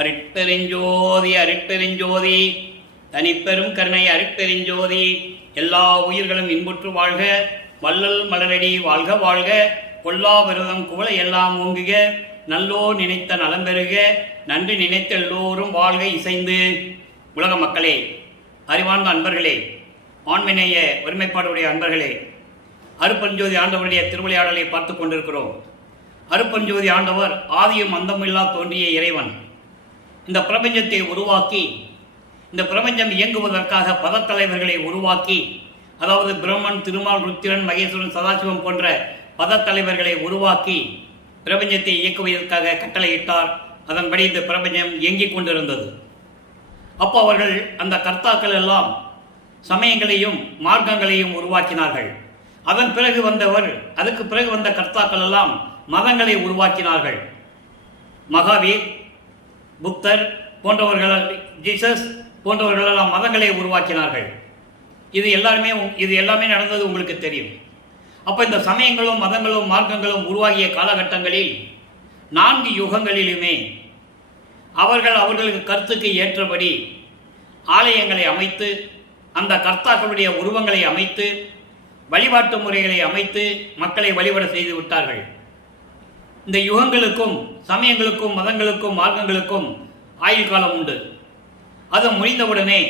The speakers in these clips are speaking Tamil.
அருட்பெருஞ்சோதி அருட்பெருஞ்சோதி தனிப்பெரும் கருணை அருட்பெருஞ்சோதி. எல்லா உயிர்களும் இன்புற்று வாழ்க, வள்ளல் மலரடி வாழ்க வாழ்க, கொல்லா விரதம் குவளை எல்லாம் ஓங்குக, நல்லோ நினைத்த நலம் பெறுக, நன்றி நினைத்த எல்லோரும் வாழ்க இசைந்து. உலக மக்களே, அறிவார்ந்த அன்பர்களே, ஆண்மநேய ஒருமைப்பாடுடைய அன்பர்களே, அருட்பெருஞ்சோதி ஆண்டவருடைய திருவிளையாடலை பார்த்து கொண்டிருக்கிறோம். அருட்பெருஞ்சோதி ஆண்டவர் ஆதியும் அந்தமில்லா தோன்றிய இறைவன். இந்த பிரபஞ்சத்தை உருவாக்கி, இந்த பிரபஞ்சம் இயங்குவதற்காக பதத்தலைவர்களை உருவாக்கி, அதாவது பிரம்மன், திருமால், ருத்திரன், மகேஸ்வரன், சதாசிவம் போன்ற பதத்தலைவர்களை உருவாக்கி பிரபஞ்சத்தை இயக்குவதற்காக கட்டளையிட்டார். அதன்படி இந்த பிரபஞ்சம் இயங்கிக் கொண்டிருந்தது. அப்போ அவர்கள் அந்த கர்த்தாக்கள் எல்லாம் சமயங்களையும் மார்க்கங்களையும் உருவாக்கினார்கள். அதுக்கு பிறகு வந்த கர்த்தாக்கள் எல்லாம் மதங்களை உருவாக்கினார்கள். மகாவீர், புத்தர் போன்றவர்கள், ஜீசஸ் போன்றவர்களெல்லாம் மதங்களை உருவாக்கினார்கள். இது எல்லாமே நடந்தது உங்களுக்கு தெரியும். அப்போ இந்த சமயங்களும் மதங்களும் மார்க்கங்களும் உருவாகிய காலகட்டங்களில் 4 யுகங்களிலுமே அவர்களுக்கு கருத்துக்கு ஏற்றபடி ஆலயங்களை அமைத்து, அந்த கர்த்தாக்களுடைய உருவங்களை அமைத்து, வழிபாட்டு முறைகளை அமைத்து மக்களை வழிபட செய்து விட்டார்கள். இந்த யுகங்களுக்கும் சமயங்களுக்கும் மதங்களுக்கும் மார்க்கங்களுக்கும் ஆயுள் காலம் உண்டு. அது முடிந்தவுடனே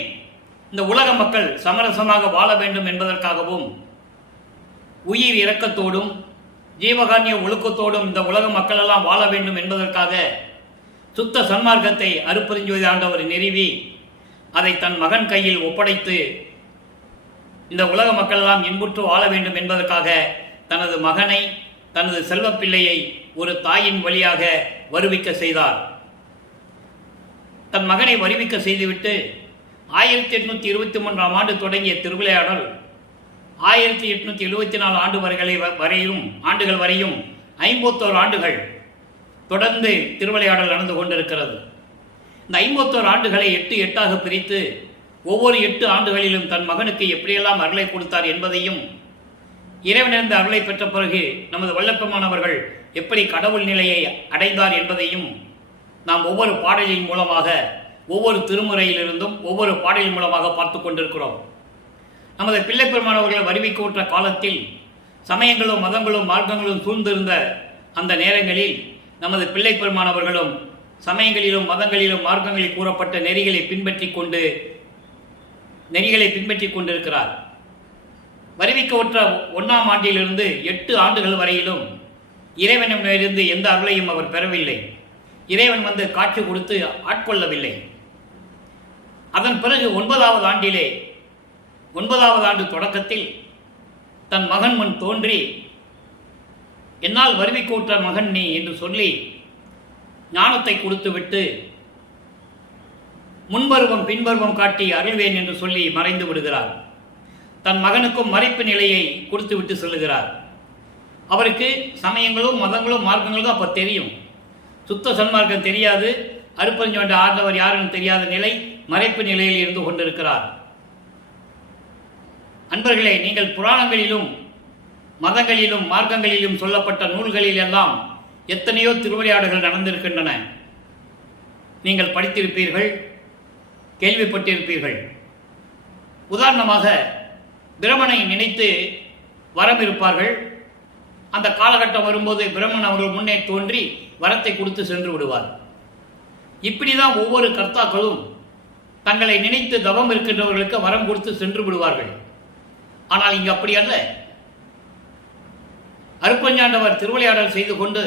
இந்த உலக மக்கள் சமரசமாக வாழ வேண்டும் என்பதற்காகவும், உயிர் இரக்கத்தோடும் ஜீவகாருண்ய ஒழுக்கத்தோடும் இந்த உலக மக்கள் எல்லாம் வாழ வேண்டும் என்பதற்காக சுத்த சன்மார்க்கத்தை அருட்பெருஞ்சோதி ஆண்டவர் நிறுவி அதை தன் மகன் கையில் ஒப்படைத்து இந்த உலக மக்கள் எல்லாம் இன்புற்று வாழ வேண்டும் என்பதற்காக தனது மகனை, தனது செல்வப்பிள்ளையை ஒரு தாயின் வழியாக வருவிக்க செய்தார். தன் மகனை வருவிக்க செய்துவிட்டு 1823ஆம் ஆண்டு தொடங்கிய திருவிளையாடல் 1874 ஆண்டுகள் வரையும் 51 ஆண்டுகள் தொடர்ந்து திருவிளையாடல் நடந்து கொண்டிருக்கிறது. இந்த 51 ஆண்டுகளை 8 பிரித்து ஒவ்வொரு 8 ஆண்டுகளிலும் தன் மகனுக்கு எப்படியெல்லாம் அருளை கொடுத்தார் என்பதையும், இறைவனிருந்து அருளை பெற்ற பிறகு நமது வல்லப்பெருமானவர்கள் எப்படி கடவுள் நிலையை அடைந்தார் என்பதையும் நாம் ஒவ்வொரு பாடலின் மூலமாக, ஒவ்வொரு திருமுறையிலிருந்தும் ஒவ்வொரு பாடலின் மூலமாக பார்த்து கொண்டிருக்கிறோம். நமது பிள்ளைப்பெருமானவர்களை வருவிக்கோற்ற காலத்தில் சமயங்களும் மதங்களும் மார்க்கங்களும் சூழ்ந்திருந்த அந்த நேரங்களில் நமது பிள்ளைப்பெருமானவர்களும் சமயங்களிலும் மதங்களிலும் மார்க்கங்களில் கூறப்பட்ட நெறிகளை பின்பற்றி கொண்டிருக்கிறார். வருவிக்கோற்ற 1ஆம் ஆண்டிலிருந்து 8 ஆண்டுகள் வரையிலும் இறைவனிடமிருந்து எந்த அருளையும் அவர் பெறவில்லை. இறைவன் வந்து காட்சி கொடுத்து ஆட்கொள்ளவில்லை. அதன் பிறகு 9வது ஆண்டிலே, 9வது ஆண்டு தொடக்கத்தில் தன் மகன் முன் தோன்றி, என்னால் வருவிக்கோற்ற மகன் நீ என்று சொல்லி ஞானத்தை கொடுத்துவிட்டு முன்பருவம் பின்பருவம் காட்டி அருள்வேன் என்று சொல்லி மறைந்து விடுகிறார். தன் மகனுக்கும் மறைப்பு நிலையை கொடுத்துவிட்டு சொல்லுகிறார். அவருக்கு சமயங்களும் மதங்களும் மார்க்கங்களும் தான் அப்போ தெரியும். சுத்த சன்மார்க்கம் தெரியாது. அருட்பெருஞ்சோதி ஆண்டவர் யாருன்னு தெரியாத நிலை, மறைப்பு நிலையில் இருந்து கொண்டிருக்கிறார். அன்பர்களே, நீங்கள் புராணங்களிலும் மதங்களிலும் மார்க்கங்களிலும் சொல்லப்பட்ட நூல்களில் எல்லாம் எத்தனையோ திருவிளையாடல்கள் நடந்திருக்கின்றன. நீங்கள் படித்திருப்பீர்கள், கேள்விப்பட்டிருப்பீர்கள். உதாரணமாக, பிரமனை நினைத்து வரம் இருப்பார்கள். அந்த காலகட்டம் வரும்போது பிரம்மன் அவர்கள் முன்னே தோன்றி வரத்தை கொடுத்து சென்று விடுவார். இப்படிதான் ஒவ்வொரு கர்த்தாக்களும் தங்களை நினைத்து தவம் இருக்கின்றவர்களுக்கு வரம் கொடுத்து சென்று விடுவார்கள். ஆனால் இங்கு அப்படி அல்ல. அருட்பெருஞ்சாண்டவர் திருவிளையாடல் செய்து கொண்டு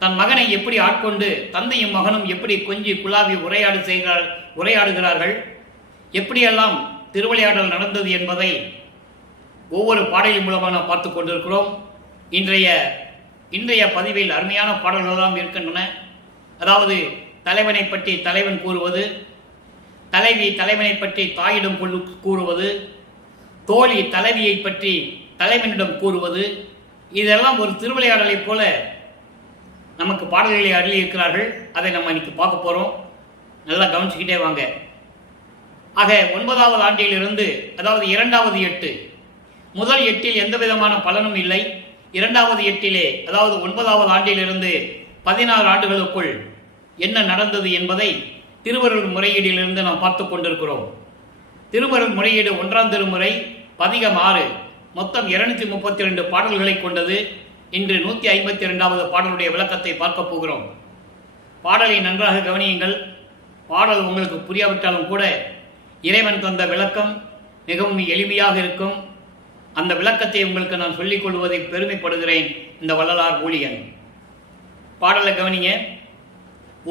தன் மகனை எப்படி ஆட்கொண்டு தந்தையும் மகனும் எப்படி கொஞ்சி குழாவி உரையாடுகிறார்கள், எப்படியெல்லாம் திருவிளையாடல் நடந்தது என்பதை ஒவ்வொரு பாடலின் மூலமாக நாம் பார்த்து கொண்டிருக்கிறோம். இன்றைய பதிவில் அருமையான பாடல்களெல்லாம் இருக்கின்றன. அதாவது தலைவனை பற்றி தலைவன் கூறுவது, தலைவி தலைவனை பற்றி தாயிடம் கூறுவது, தோழி தலைவியை பற்றி தலைவனிடம் கூறுவது, இதெல்லாம் ஒரு திருவிளையாடலைப் போல நமக்கு பாடல்களை அருளி இருக்கிறார்கள். அதை நம்ம இன்னைக்கு பார்க்க போகிறோம். நல்லா கவனிச்சுக்கிட்டே வாங்க. ஆக 9வது ஆண்டிலிருந்து, அதாவது 2வது 8, முதல் 8இல் எந்த விதமான பலனும் இல்லை. 2வது 8இலே, அதாவது 9வது ஆண்டிலிருந்து 16 ஆண்டுகளுக்குள் என்ன நடந்தது என்பதை திருவருள் முறையீடிலிருந்து நாம் பார்த்து கொண்டிருக்கிறோம். திருவருள் முறையீடு 1ஆம் திருமுறை பதிகம் 6 மொத்தம் 232 பாடல்களை கொண்டது. இன்று 152வது பாடலுடைய விளக்கத்தை பார்க்க போகிறோம். பாடலை நன்றாக கவனியுங்கள். பாடல் உங்களுக்கு புரியாவிட்டாலும் கூட இறைவன் தந்த விளக்கம் மிகவும் எளிமையாக இருக்கும். அந்த விளக்கத்தை உங்களுக்கு நான் சொல்லிக் கொள்வதை பெருமைப்படுகிறேன். இந்த வள்ளலார் ஊழியன். பாடலை கவனிங்க.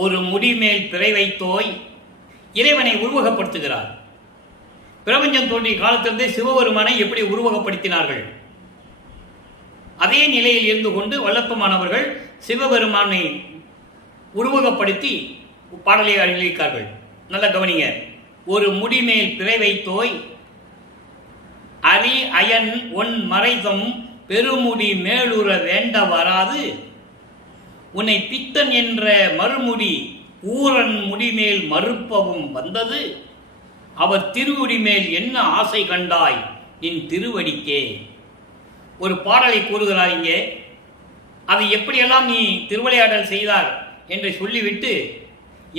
ஒரு முடிமேல் பிறை வைத்தோய் இறைவனை உருவகப்படுத்துகிறார். பிரபஞ்சம் தோன்றிய காலத்திலிருந்தே சிவபெருமானை எப்படி உருவகப்படுத்தினார்கள், அதே நிலையில் இருந்து கொண்டு வல்லப்பமானவர்கள் சிவபெருமானை உருவகப்படுத்தி பாடலை அழிக்கிறார்கள். நல்ல கவனிங்க. ஒரு முடிமேல் பிறை வைத்தோய் அரி அயன் ஒன் மறைதம் பெருமுடி மேலுற வேண்ட வராது உன்னை பித்தன் என்ற மறுமுடி ஊரன் முடிமேல் மறுப்பவும் வந்தது அவர் திருவுடி மேல் என்ன ஆசை கண்டாய் நின் திருவடிக்கே. ஒரு பாடலை கூறுகிறார் இங்கே. அது எப்படியெல்லாம் நீ திருவிளையாடல் செய்தார் என்று சொல்லிவிட்டு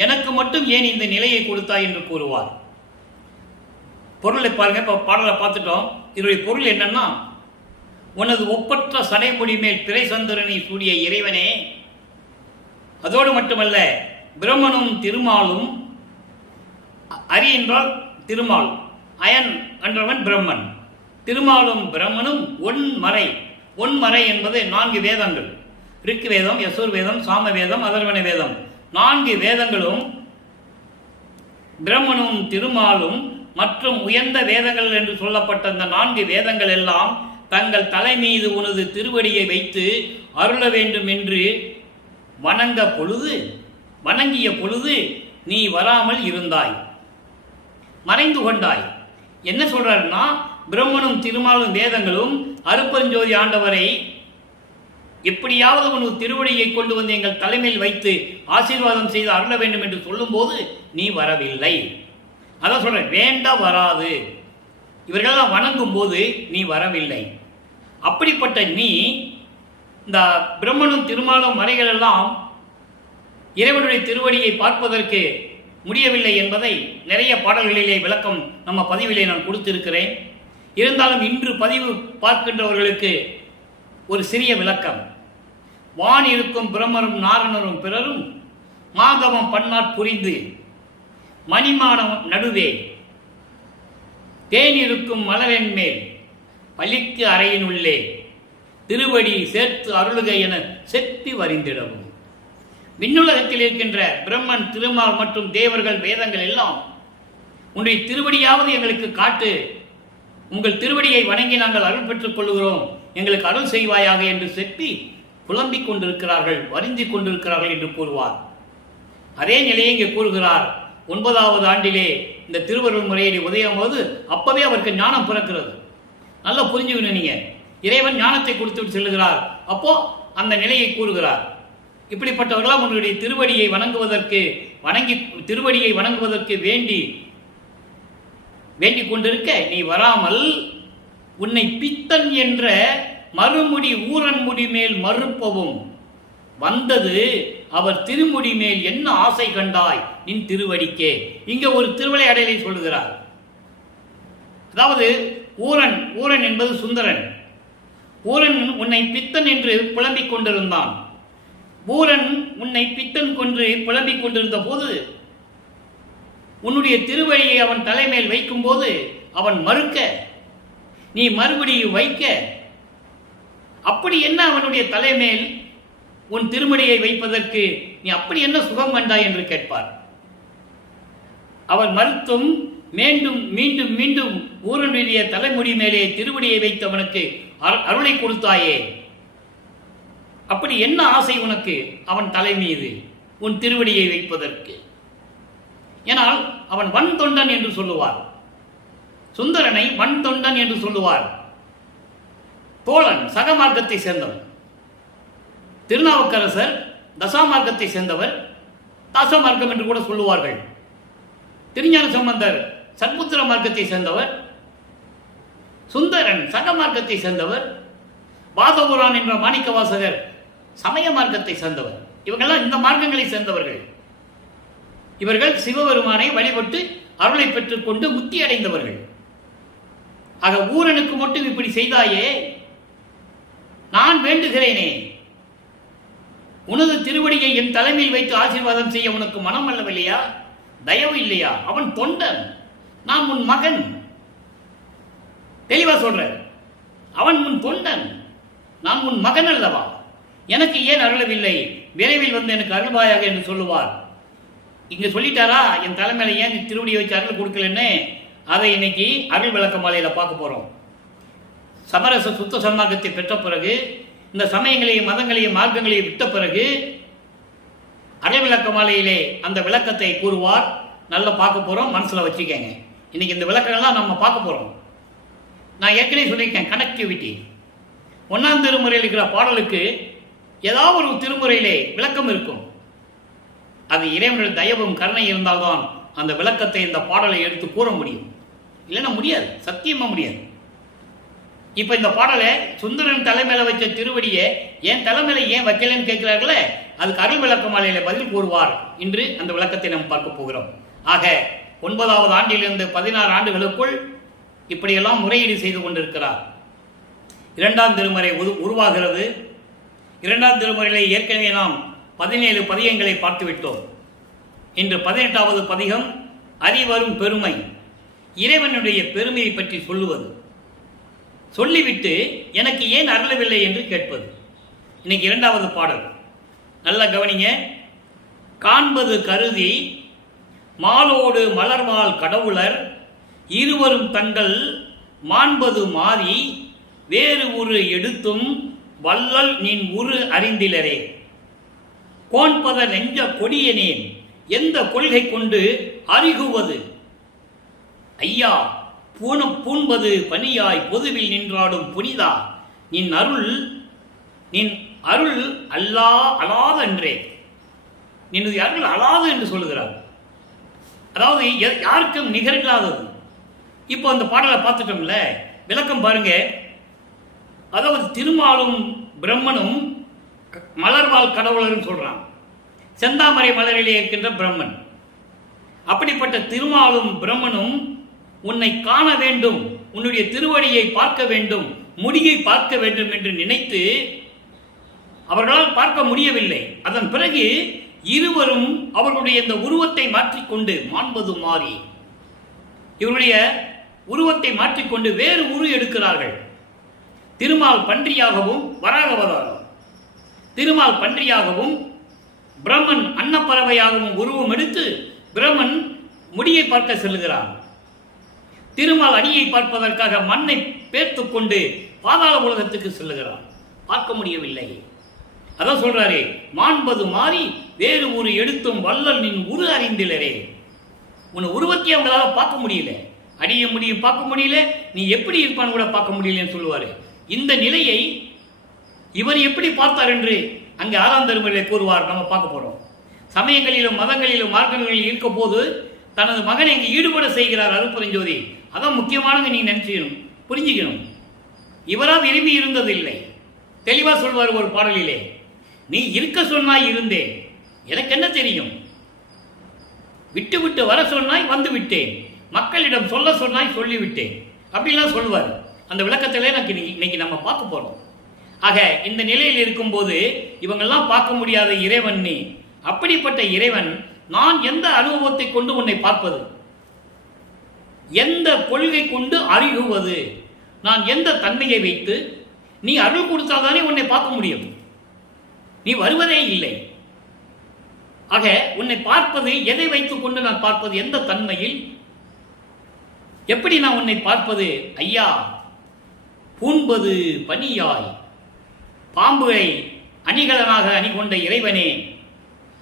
எனக்கு மட்டும் ஏன் இந்த நிலையை கொடுத்தாய் என்று கூறுவார். பொருளை பாருங்க. இப்போ பாடலை பார்த்துட்டோம். இதனுடைய பொருள் என்னன்னா, உனது ஒப்பற்ற சடைமுடி மேல் பிறை சந்திரனை சூடிய இறைவனே, அதோடு மட்டுமல்ல பிரம்மனும் திருமாலும், அரி என்றால் திருமால், அயன் என்றவன் பிரம்மன், திருமாலும் பிரம்மனும் ஒன்மறை என்பது 4 வேதங்கள். ரிக் வேதம், யசுர் வேதம், சாம வேதம், அதர்வண வேதம். 4 வேதங்களும் பிரம்மனும் திருமாலும் மற்றும் உயர்ந்த வேதங்கள் என்று சொல்லப்பட்ட அந்த 4 வேதங்கள் எல்லாம் தங்கள் தலை மீது உனது திருவடியை வைத்து அருள வேண்டும் என்று வணங்கிய பொழுது நீ வராமல் இருந்தாய், மறைந்து கொண்டாய். என்ன சொல்றாருன்னா, பிரம்மனும் திருமாலும் வேதங்களும் அருப்பஞ்சோதி ஆண்டவரை எப்படியாவது உனது திருவடியை கொண்டு வந்து எங்கள் தலைமையில் வைத்து ஆசீர்வாதம் செய்து அருள வேண்டும் என்று சொல்லும் போது நீ வரவில்லை. அதான் சொல்ற, வேண்ட வராது. இவர்களெல்லாம் வணங்கும் போது நீ வரவில்லை. அப்படிப்பட்ட நீ இந்த பிரம்மனும் திருமாலும் மறைகள் எல்லாம் இறைவனுடைய திருவடியை பார்ப்பதற்கு முடியவில்லை என்பதை நிறைய பாடல்களிலே விளக்கம் நம்ம பதிவிலே நான் கொடுத்திருக்கிறேன். இருந்தாலும் இன்று பதிவு பார்க்கின்றவர்களுக்கு ஒரு சிறிய விளக்கம். வான் இருக்கும் பிரம்மரும் நாரணரும் பிறரும் மாதவம் பன்னாட் புரிந்து மணிமாடம் நடுவே தேன் இருக்கும் மலரின் மேல் பள்ளிக்கு அறையின் உள்ளே திருவடி சேர்த்து அருளுக என செப்பி வரிந்திடவும். விண்ணுலகத்தில் இருக்கின்ற பிரம்மன், திருமால் மற்றும் தேவர்கள், வேதங்கள் எல்லாம் உன்னுடைய திருவடியாவது எங்களுக்கு காட்டு, உங்கள் திருவடியை வணங்கி நாங்கள் அருள் பெற்றுக் கொள்கிறோம், எங்களுக்கு அருள் செய்வாயாக என்று செப்பி புலம்பிக் கொண்டிருக்கிறார்கள், வருந்திக் கொண்டிருக்கிறார்கள் என்று கூறுவார். அதே நிலையை இங்கே கூறுகிறார். 9வது ஆண்டிலே இந்த திருவருள் முறையை உதயும் போது அப்பவே அவருக்கு ஞானம் பிறக்கிறது. நல்லா புரிஞ்சுக்கணும். நீங்க இறைவன் ஞானத்தை கொடுத்து செல்லுகிறார். அப்போ அந்த நிலையை கூறுகிறார். இப்படிப்பட்டவர்களாம் உன்னுடைய திருவடியை வணங்குவதற்கு வேண்டிக் கொண்டிருக்க நீ வராமல் உன்னை பித்தன் என்ற மறுமுடி ஊரன் முடி மேல் மறுப்பவும் வந்தது அவர் திருமுடி மேல் என்ன ஆசை கண்டாய் நின் திருவடிக்கே. இங்க ஒரு திருவிளையாடலை சொல்லுகிறார். அதாவது ஊரன் என்பது சுந்தரன். ஊரன் உன்னை பித்தன் என்று புலம்பிக் கொண்டிருந்தான். ஊரன் உன்னை பித்தன் கொன்று புலம்பிக் கொண்டிருந்த போது உன்னுடைய திருவடியை அவன் தலைமேல் வைக்கும் போது அவன் மறுக்க, நீ மறுபடியும் வைக்க, அப்படி என்ன அவனுடைய தலைமேல் உன் திருமடியை வைப்பதற்கு நீ அப்படி என்ன சுகம் கண்டாய் என்று கேட்பார். அவர் மறுத்தும் மீண்டும் மீண்டும் மீண்டும் ஊரனுடைய தலைமுடி மேலே திருவடியை வைத்து அவனுக்கு அருளை கொடுத்தாயே, அப்படி என்ன ஆசை உனக்கு அவன் தலை மீது உன் திருவடியை வைப்பதற்கு? ஏனால் அவன் வன் தொண்டன் என்று சொல்லுவார். சுந்தரனை வன் தொண்டன் என்று சொல்லுவார். தோழன் சக மார்க்கத்தை சேர்ந்தவன். திருநாவுக்கரசர் தசா மார்க்கத்தை சேர்ந்தவர், தாச மார்க்கம் என்று கூட சொல்லுவார்கள். திருஞான சம்பந்தர் சத்புத்திர மார்க்கத்தை சேர்ந்தவர். சுந்தரன் சக மார்க்கத்தை சேர்ந்தவர். வாதபுரான் என்ற மாணிக்க வாசகர் சமய மார்க்கத்தை சேர்ந்தவர். இவங்கெல்லாம் இந்த மார்க்கங்களை சேர்ந்தவர்கள். இவர்கள் சிவபெருமானை வழிபட்டு அருளை பெற்றுக் கொண்டு முக்தி அடைந்தவர்கள். ஆக ஊரனுக்கு மட்டும் இப்படி செய்தாயே, நான் வேண்டுகிறேனே, உனது திருவடியை என் தலைமையில் வைத்து ஆசீர்வாதம் செய்ய உனக்கு மனம் அல்லவில்லையா, தயவு இல்லையா? அவன் தொண்டன், நான் உன் மகன். தெளிவா சொல்ற, அவன் உன் தொண்டன், நான் உன் மகன் அல்லவா? எனக்கு ஏன் அருளவில்லை? விரைவில் வந்து எனக்கு அருள்வாயாக என்று சொல்லுவார். இங்க சொல்லிட்டாரா, என் தலைமையில ஏன் திருவடியை வச்சு அருள் கொடுக்கலன்னு? அதை இன்னைக்கு அருள் விளக்க மாலையில பார்க்க போறோம். சமரச சுத்த சன்மார்க்கத்தை பெற்ற பிறகு, இந்த சமயங்களையும் மதங்களையும் மார்க்கங்களையும் விட்ட பிறகு அருள் விளக்க மாலையிலே அந்த விளக்கத்தை கூறுவார். நல்லா பார்க்க போறோம், மனசுல வச்சுக்கங்க. இன்னைக்கு இந்த விளக்கங்கள்லாம் நம்ம பார்க்க போறோம். நான் ஏற்கனவே சொல்லியிருக்கேன், கனெக்டிவிட்டி. 1ஆம் திருமுறையில் இருக்கிற பாடலுக்கு ஏதாவது ஒரு திருமுறையிலே விளக்கம் இருக்கும். அது இறைவனுடைய தயவும் கருணை இருந்தால்தான் அந்த விளக்கத்தை இந்த பாடலை எடுத்து கூற முடியும். இல்லைன்னா முடியாது, சத்தியமா முடியாது. இப்ப இந்த பாடலை சுந்தரன் தலைமையில வச்ச திருவடியை என் தலைமையில ஏன் வைக்கலன்னு கேட்கிறார்களே, அதுக்கு அருள் விளக்க மாலையில பதில் கூறுவார். இன்று அந்த விளக்கத்தை நாம் பார்க்க போகிறோம். ஆக 9வது ஆண்டிலிருந்து 16 ஆண்டுகளுக்குள் இப்படியெல்லாம் முறையீடு செய்து கொண்டிருக்கிறார். 2ஆம் திருமுறை உருவாகிறது. 2ஆம் திருமுறையிலே ஏற்கனவே நாம் 17 பதிகங்களை பார்த்துவிட்டோம். இன்று 18வது பதிகம் அறிவரும் பெருமை, இறைவனுடைய பெருமையை பற்றி சொல்லுவது. சொல்லிவிட்டு எனக்கு ஏன் அருளவில்லை என்று கேட்பது. இன்னைக்கு 2வது பாடல் நல்லா கவனிங்க. காண்பது கருதி மாலோடு மலர்வாள் கடவுளர் இருவரும் தங்கள் மாண்பது மாறி வேறு உரு எடுத்தும் வள்ளல் நின் உரு அறிந்திலரே. கோண்பத நெஞ்ச கொடியனேன் எந்த கொள்கை கொண்டு அறிகுவது. ஐயா பூண்பது பனியாய் பொதுவில் நின்றாடும் புனிதா நின் அருள் அல்லா அலாதென்றே. நின்னுடைய அருள் அலாது என்று சொல்லுகிறார். அதாவது யாருக்கும் நிகரில்லாதது. இப்போ அந்த பாடலை பார்த்துட்டோம்ல, விளக்கம் பாருங்க. அதாவது திருமாலும் பிரம்மனும் மலர்வாள் கடவுளரும் சொல்றான். செந்தாமரை மலரிலே இருக்கின்ற பிரம்மன். அப்படிப்பட்ட திருமாலும் பிரம்மனும் உன்னை காண வேண்டும், உன்னுடைய திருவடியை பார்க்க வேண்டும், முடியை பார்க்க வேண்டும் என்று நினைத்து அவர்களால் பார்க்க முடியவில்லை. அதன் பிறகு இருவரும் அவர்களுடைய இந்த உருவத்தை மாற்றிக்கொண்டு மாண்பது மாறி இவருடைய உருவத்தை மாற்றிக்கொண்டு வேறு உரு எடுக்கிறார்கள். திருமால் பன்றியாகவும் வராக அவதாரம், திருமால் பன்றியாகவும் பிரம்மன் அன்னப்பறவையாகவும் உருவம் எடுத்து பிரம்மன் முடியை பார்க்க செல்லுகிறான். திருமால் அடியை பார்ப்பதற்காக மண்ணை பேர்த்து கொண்டு பாதாள உலகத்துக்கு செல்லுகிறான். பார்க்க முடியவில்லை. அதான் சொல்றாரு, மாண்பது மாறி வேறு ஒரு எடுத்தும் வள்ளல் நின் உரு அறிந்திலரே. உன் உருவத்தை அவங்களால பார்க்க முடியல, அடிய முடியும் பார்க்க முடியல, நீ எப்படி இருப்பான்னு கூட பார்க்க முடியலன்னு சொல்லுவாரு. இந்த நிலையை இவர் எப்படி பார்த்தார் என்று அங்கே 6ஆம் திருமுறையிலே கூறுவார். நம்ம பார்க்க போறோம். சமயங்களிலும் மதங்களிலும் மார்க்கங்களிலும் இருக்க போது தனது மகனை இங்கு ஈடுபட செய்கிறார் அருட்பெருஞ்சோதி. அதான் முக்கியமானது, நீ நினைச்சுக்கணும், புரிஞ்சுக்கணும். இவரா விரும்பி இருந்ததில்லை. தெளிவா சொல்வார் ஒரு பாடலிலே, நீ இருக்க சொன்னாய் இருந்தேன், எனக்கு என்ன தெரியும், விட்டு விட்டு வர சொன்னாய் வந்து விட்டேன், மக்களிடம் சொல்ல சொன்னாய் சொல்லிவிட்டேன், அப்படிலாம் சொல்லுவார். அந்த விளக்கத்திலே இன்னைக்கு நம்ம பார்க்க போறோம். ஆக இந்த நிலையில் இருக்கும்போது இவங்கெல்லாம் பார்க்க முடியாத இறைவன் நீ. அப்படிப்பட்ட இறைவன், நான் எந்த அனுபவத்தை கொண்டு உன்னை பார்ப்பது, எந்த கொள்கை கொண்டு அறிகுவது, நான் எந்த தன்மையை வைத்து நீ அருள் கொடுத்தால்தானே உன்னை பார்க்க முடியும். நீ வருவதே இல்லை. ஆக உன்னை பார்ப்பது எதை வைத்துக் கொண்டு நான் பார்ப்பது, எந்த தன்மையில், எப்படி நான் உன்னை பார்ப்பது? ஐயா பூண்பது பனியாய் பாம்புகளை அணிகலனாக அணிகொண்ட இறைவனே,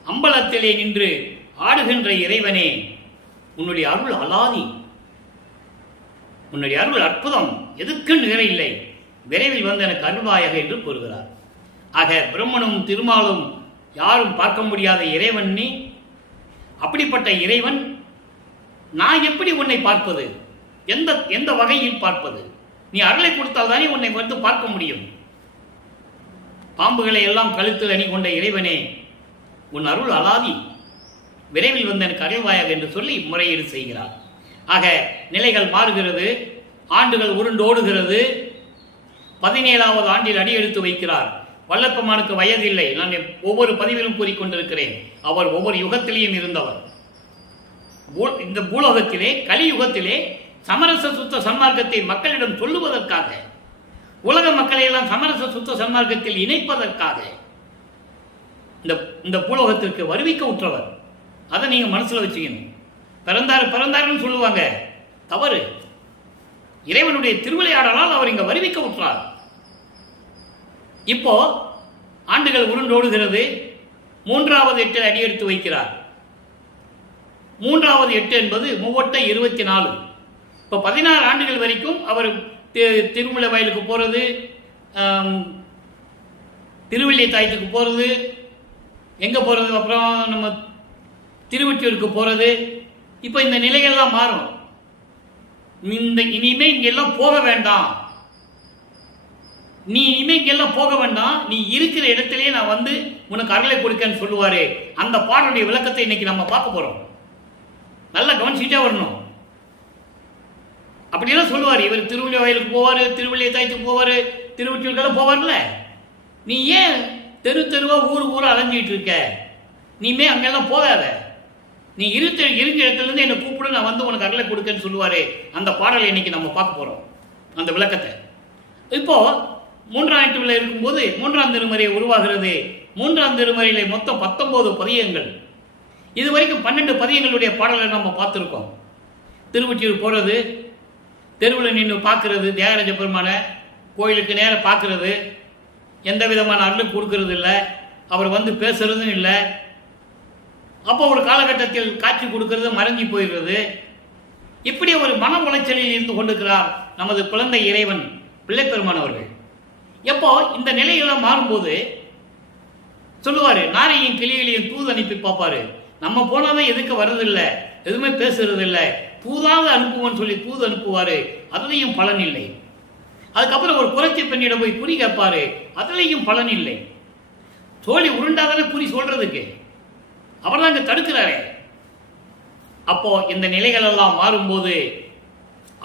அம்பலத்திலே நின்று ஆடுகின்ற இறைவனே, உன்னுடைய அருள் அலாதி, உன்னுடைய அருள் அற்புதம், எதுக்கும் நிகரில்லை, விரைவில் வந்து எனக்கு அருள்வாயாக என்று கூறுகிறார். ஆக பிரம்மனும் திருமாலும் யாரும் பார்க்க முடியாத இறைவன் நீ. அப்படிப்பட்ட இறைவன், நான் எப்படி உன்னை பார்ப்பது, எந்த வகையில் பார்ப்பது? நீ அருளை கொடுத்தால் தானே உன்னை வந்து பார்க்க முடியும். பாம்புகளை எல்லாம் கழுத்தில் அணி கொண்ட இறைவனே, உன் அருள் அலாதி, விரைவில் வந்து எனக்கு அருள்வாயாக என்று சொல்லி முறையீடு செய்கிறார். ஆக நிலைகள் மாறுகிறது, ஆண்டுகள் உருண்டோடுகிறது. 17வது ஆண்டில் அடியெடுத்து வைக்கிறார். வல்லப்பெருமானுக்கு வயதில்லை. நான் ஒவ்வொரு பதிவிலும் கூறிக்கொண்டிருக்கிறேன், அவர் ஒவ்வொரு யுகத்திலேயும் இருந்தவர். இந்த பூலோகத்திலே கலியுகத்திலே சமரச சுத்த சன்மார்க்கத்தை மக்களிடம் சொல்லுவதற்காக, உலக மக்களை எல்லாம் சமரச சுத்த சன்மார்க்கத்தில் இணைப்பதற்காக இந்த பூலோகத்திற்கு வருவிக்க உற்றவர். அதை நீங்க மனசுல வச்சுக்கணும். பிறந்தாருன்னு சொல்லுவாங்க, தவறு. இறைவனுடைய திருவிளையாடலால் அவர் இங்க வருவிக்க உற்றார். இப்போ ஆண்டுகள் உருண்டோடுகிறது. 3வது எட்டில் அடியெடுத்து வைக்கிறார். 3வது எட்டு என்பது 3/24. இப்போ 16 ஆண்டுகள் வரைக்கும் அவர் திருமலை வயலுக்கு போறது, திருவள்ளி தாயத்துக்கு போறது, எங்க போறது, அப்புறம் நம்ம திருவொற்றியூருக்கு போறது. இப்போ இந்த நிலைகள்லாம் மாறும். இனிமே இங்கெல்லாம் போக வேண்டாம், நீ இனிமே இங்கெல்லாம் போக வேண்டாம், நீ இருக்கிற இடத்திலேயே நான் வந்து உனக்கு அருளை கொடுக்கன்னு சொல்லுவாரு. அந்த பாடலுடைய விளக்கத்தை இன்னைக்கு நம்ம பார்க்க போறோம். நல்லா கவனிச்சுட்டே வரணும். அப்படியெல்லாம் சொல்லுவார். இவர் திருவள்ளி வயலுக்கு போவாரு, திருவள்ளி தாயத்துக்கு போவாரு, திருவொற்றியூருக்கெல்லாம் போவார்ல. நீ ஏன் தெருவா ஊர் அலைஞ்சிட்டு இருக்க? நீமே அங்கெல்லாம் போகாத, நீ இருந்த இடத்துல இருந்து என்னை கூப்பிடு, நான் வந்து உனக்கு அருளை கொடுக்கன்னு சொல்லுவாரு. அந்த பாடலை இன்னைக்கு நம்ம பார்க்க போறோம், அந்த விளக்கத்தை. இப்போ 3ஆம் எட்டுல இருக்கும்போது 3ஆம் திருமறை உருவாகிறது. 3ஆம் திருமறையில மொத்தம் 19 பதியங்கள். இதுவரைக்கும் 12 பதியங்களுடைய பாடலை நம்ம பார்த்துருக்கோம். திருவொற்றியூர் போறது, தெருவில் நின்று பார்க்கறது, தியாகராஜ பெருமான கோயிலுக்கு நேரம் பார்க்கறது, எந்த விதமான அருளும் கொடுக்கறது இல்லை, அவர் வந்து பேசுறதும் இல்லை. அப்போ ஒரு காலகட்டத்தில் காட்சி கொடுக்கறது மறைஞ்சி போயிடுறது. இப்படி ஒரு மன உளைச்சலில் இருந்து கொண்டிருக்கிறார் நமது குழந்தை இறைவன் பிள்ளை பெருமானவர்கள். எப்போ இந்த நிலையெல்லாம் மாறும்போது சொல்லுவாரு, நாரையும் கிளிகளையும் தூது அனுப்பி பார்ப்பாரு. நம்ம போனாதான் எதுக்கு வர்றதில்லை, எதுவுமே பேசுறது இல்லை, தூதாக அனுப்புவோன்னு சொல்லி தூது அனுப்புவாரு. அதுலேயும் பலன் இல்லை. அதுக்கப்புறம் ஒரு புரட்சி பெண்ணிடம் போய் குறி கேட்பாரு, அதுலேயும் பலன் இல்லை. தோழி உருண்டாதானே குறி சொல்றதுக்கு, அவர் தான் இங்க தடுக்கிறாரே. அப்போ இந்த நிலைகள் எல்லாம் மாறும்போது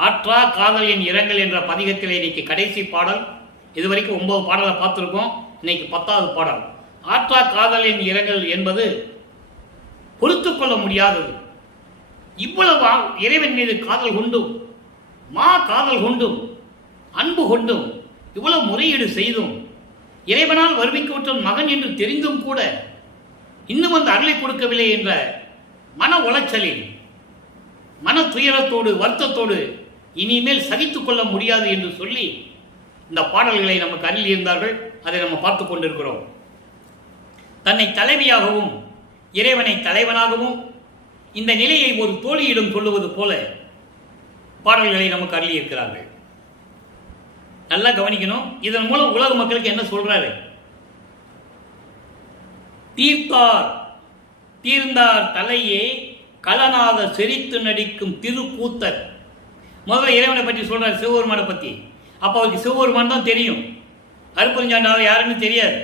ஆற்றா காதலின் இரங்கல் என்ற பதிகத்திலே இன்னைக்கு கடைசி பாடல். இதுவரைக்கும் 9 பாடலை பார்த்துருக்கோம், இன்னைக்கு 10வது பாடல். ஆற்றா காதலின் இரங்கல் என்பது பொறுத்து கொள்ள முடியாதது. இவ்வளவு இறைவன் மீது காதல் கொண்டும், காதல் கொண்டும், அன்பு கொண்டும், இவ்வளவு முறையீடு செய்தும், இறைவனால் வறுமைக்கு மகன் என்று தெரிந்தும் கூட இன்னும் அந்த அருளை கொடுக்கவில்லை என்ற மன உளைச்சலில், மன துயரத்தோடு, வருத்தத்தோடு இனிமேல் சகித்துக் கொள்ள முடியாது என்று சொல்லி இந்த பாடல்களை நமக்கு அருளி இருந்தார்கள். அதை நம்ம பார்த்து கொண்டிருக்கிறோம். தன்னை தலைவியாகவும் இறைவனை தலைவனாகவும் இந்த நிலையை ஒரு தோழியிடம் சொல்லுவது போல பாடல்களை நமக்கு அருளி இருக்கிறார்கள். நல்லா கவனிக்கணும். இதன் மூலம் உலக மக்களுக்கு என்ன சொல்றாரு? தீர்ந்தார் தலையே கலனாக செறித்து நடிக்கும் திருக்கூத்தர். முதல்ல இறைவனை பற்றி சொல்றாரு, சிவபெருமானை பற்றி. அப்போ அவருக்கு சிவபெருமான் தான் தெரியும், அருப்பெருஞ்சாண்டாவை யாருன்னு தெரியாது.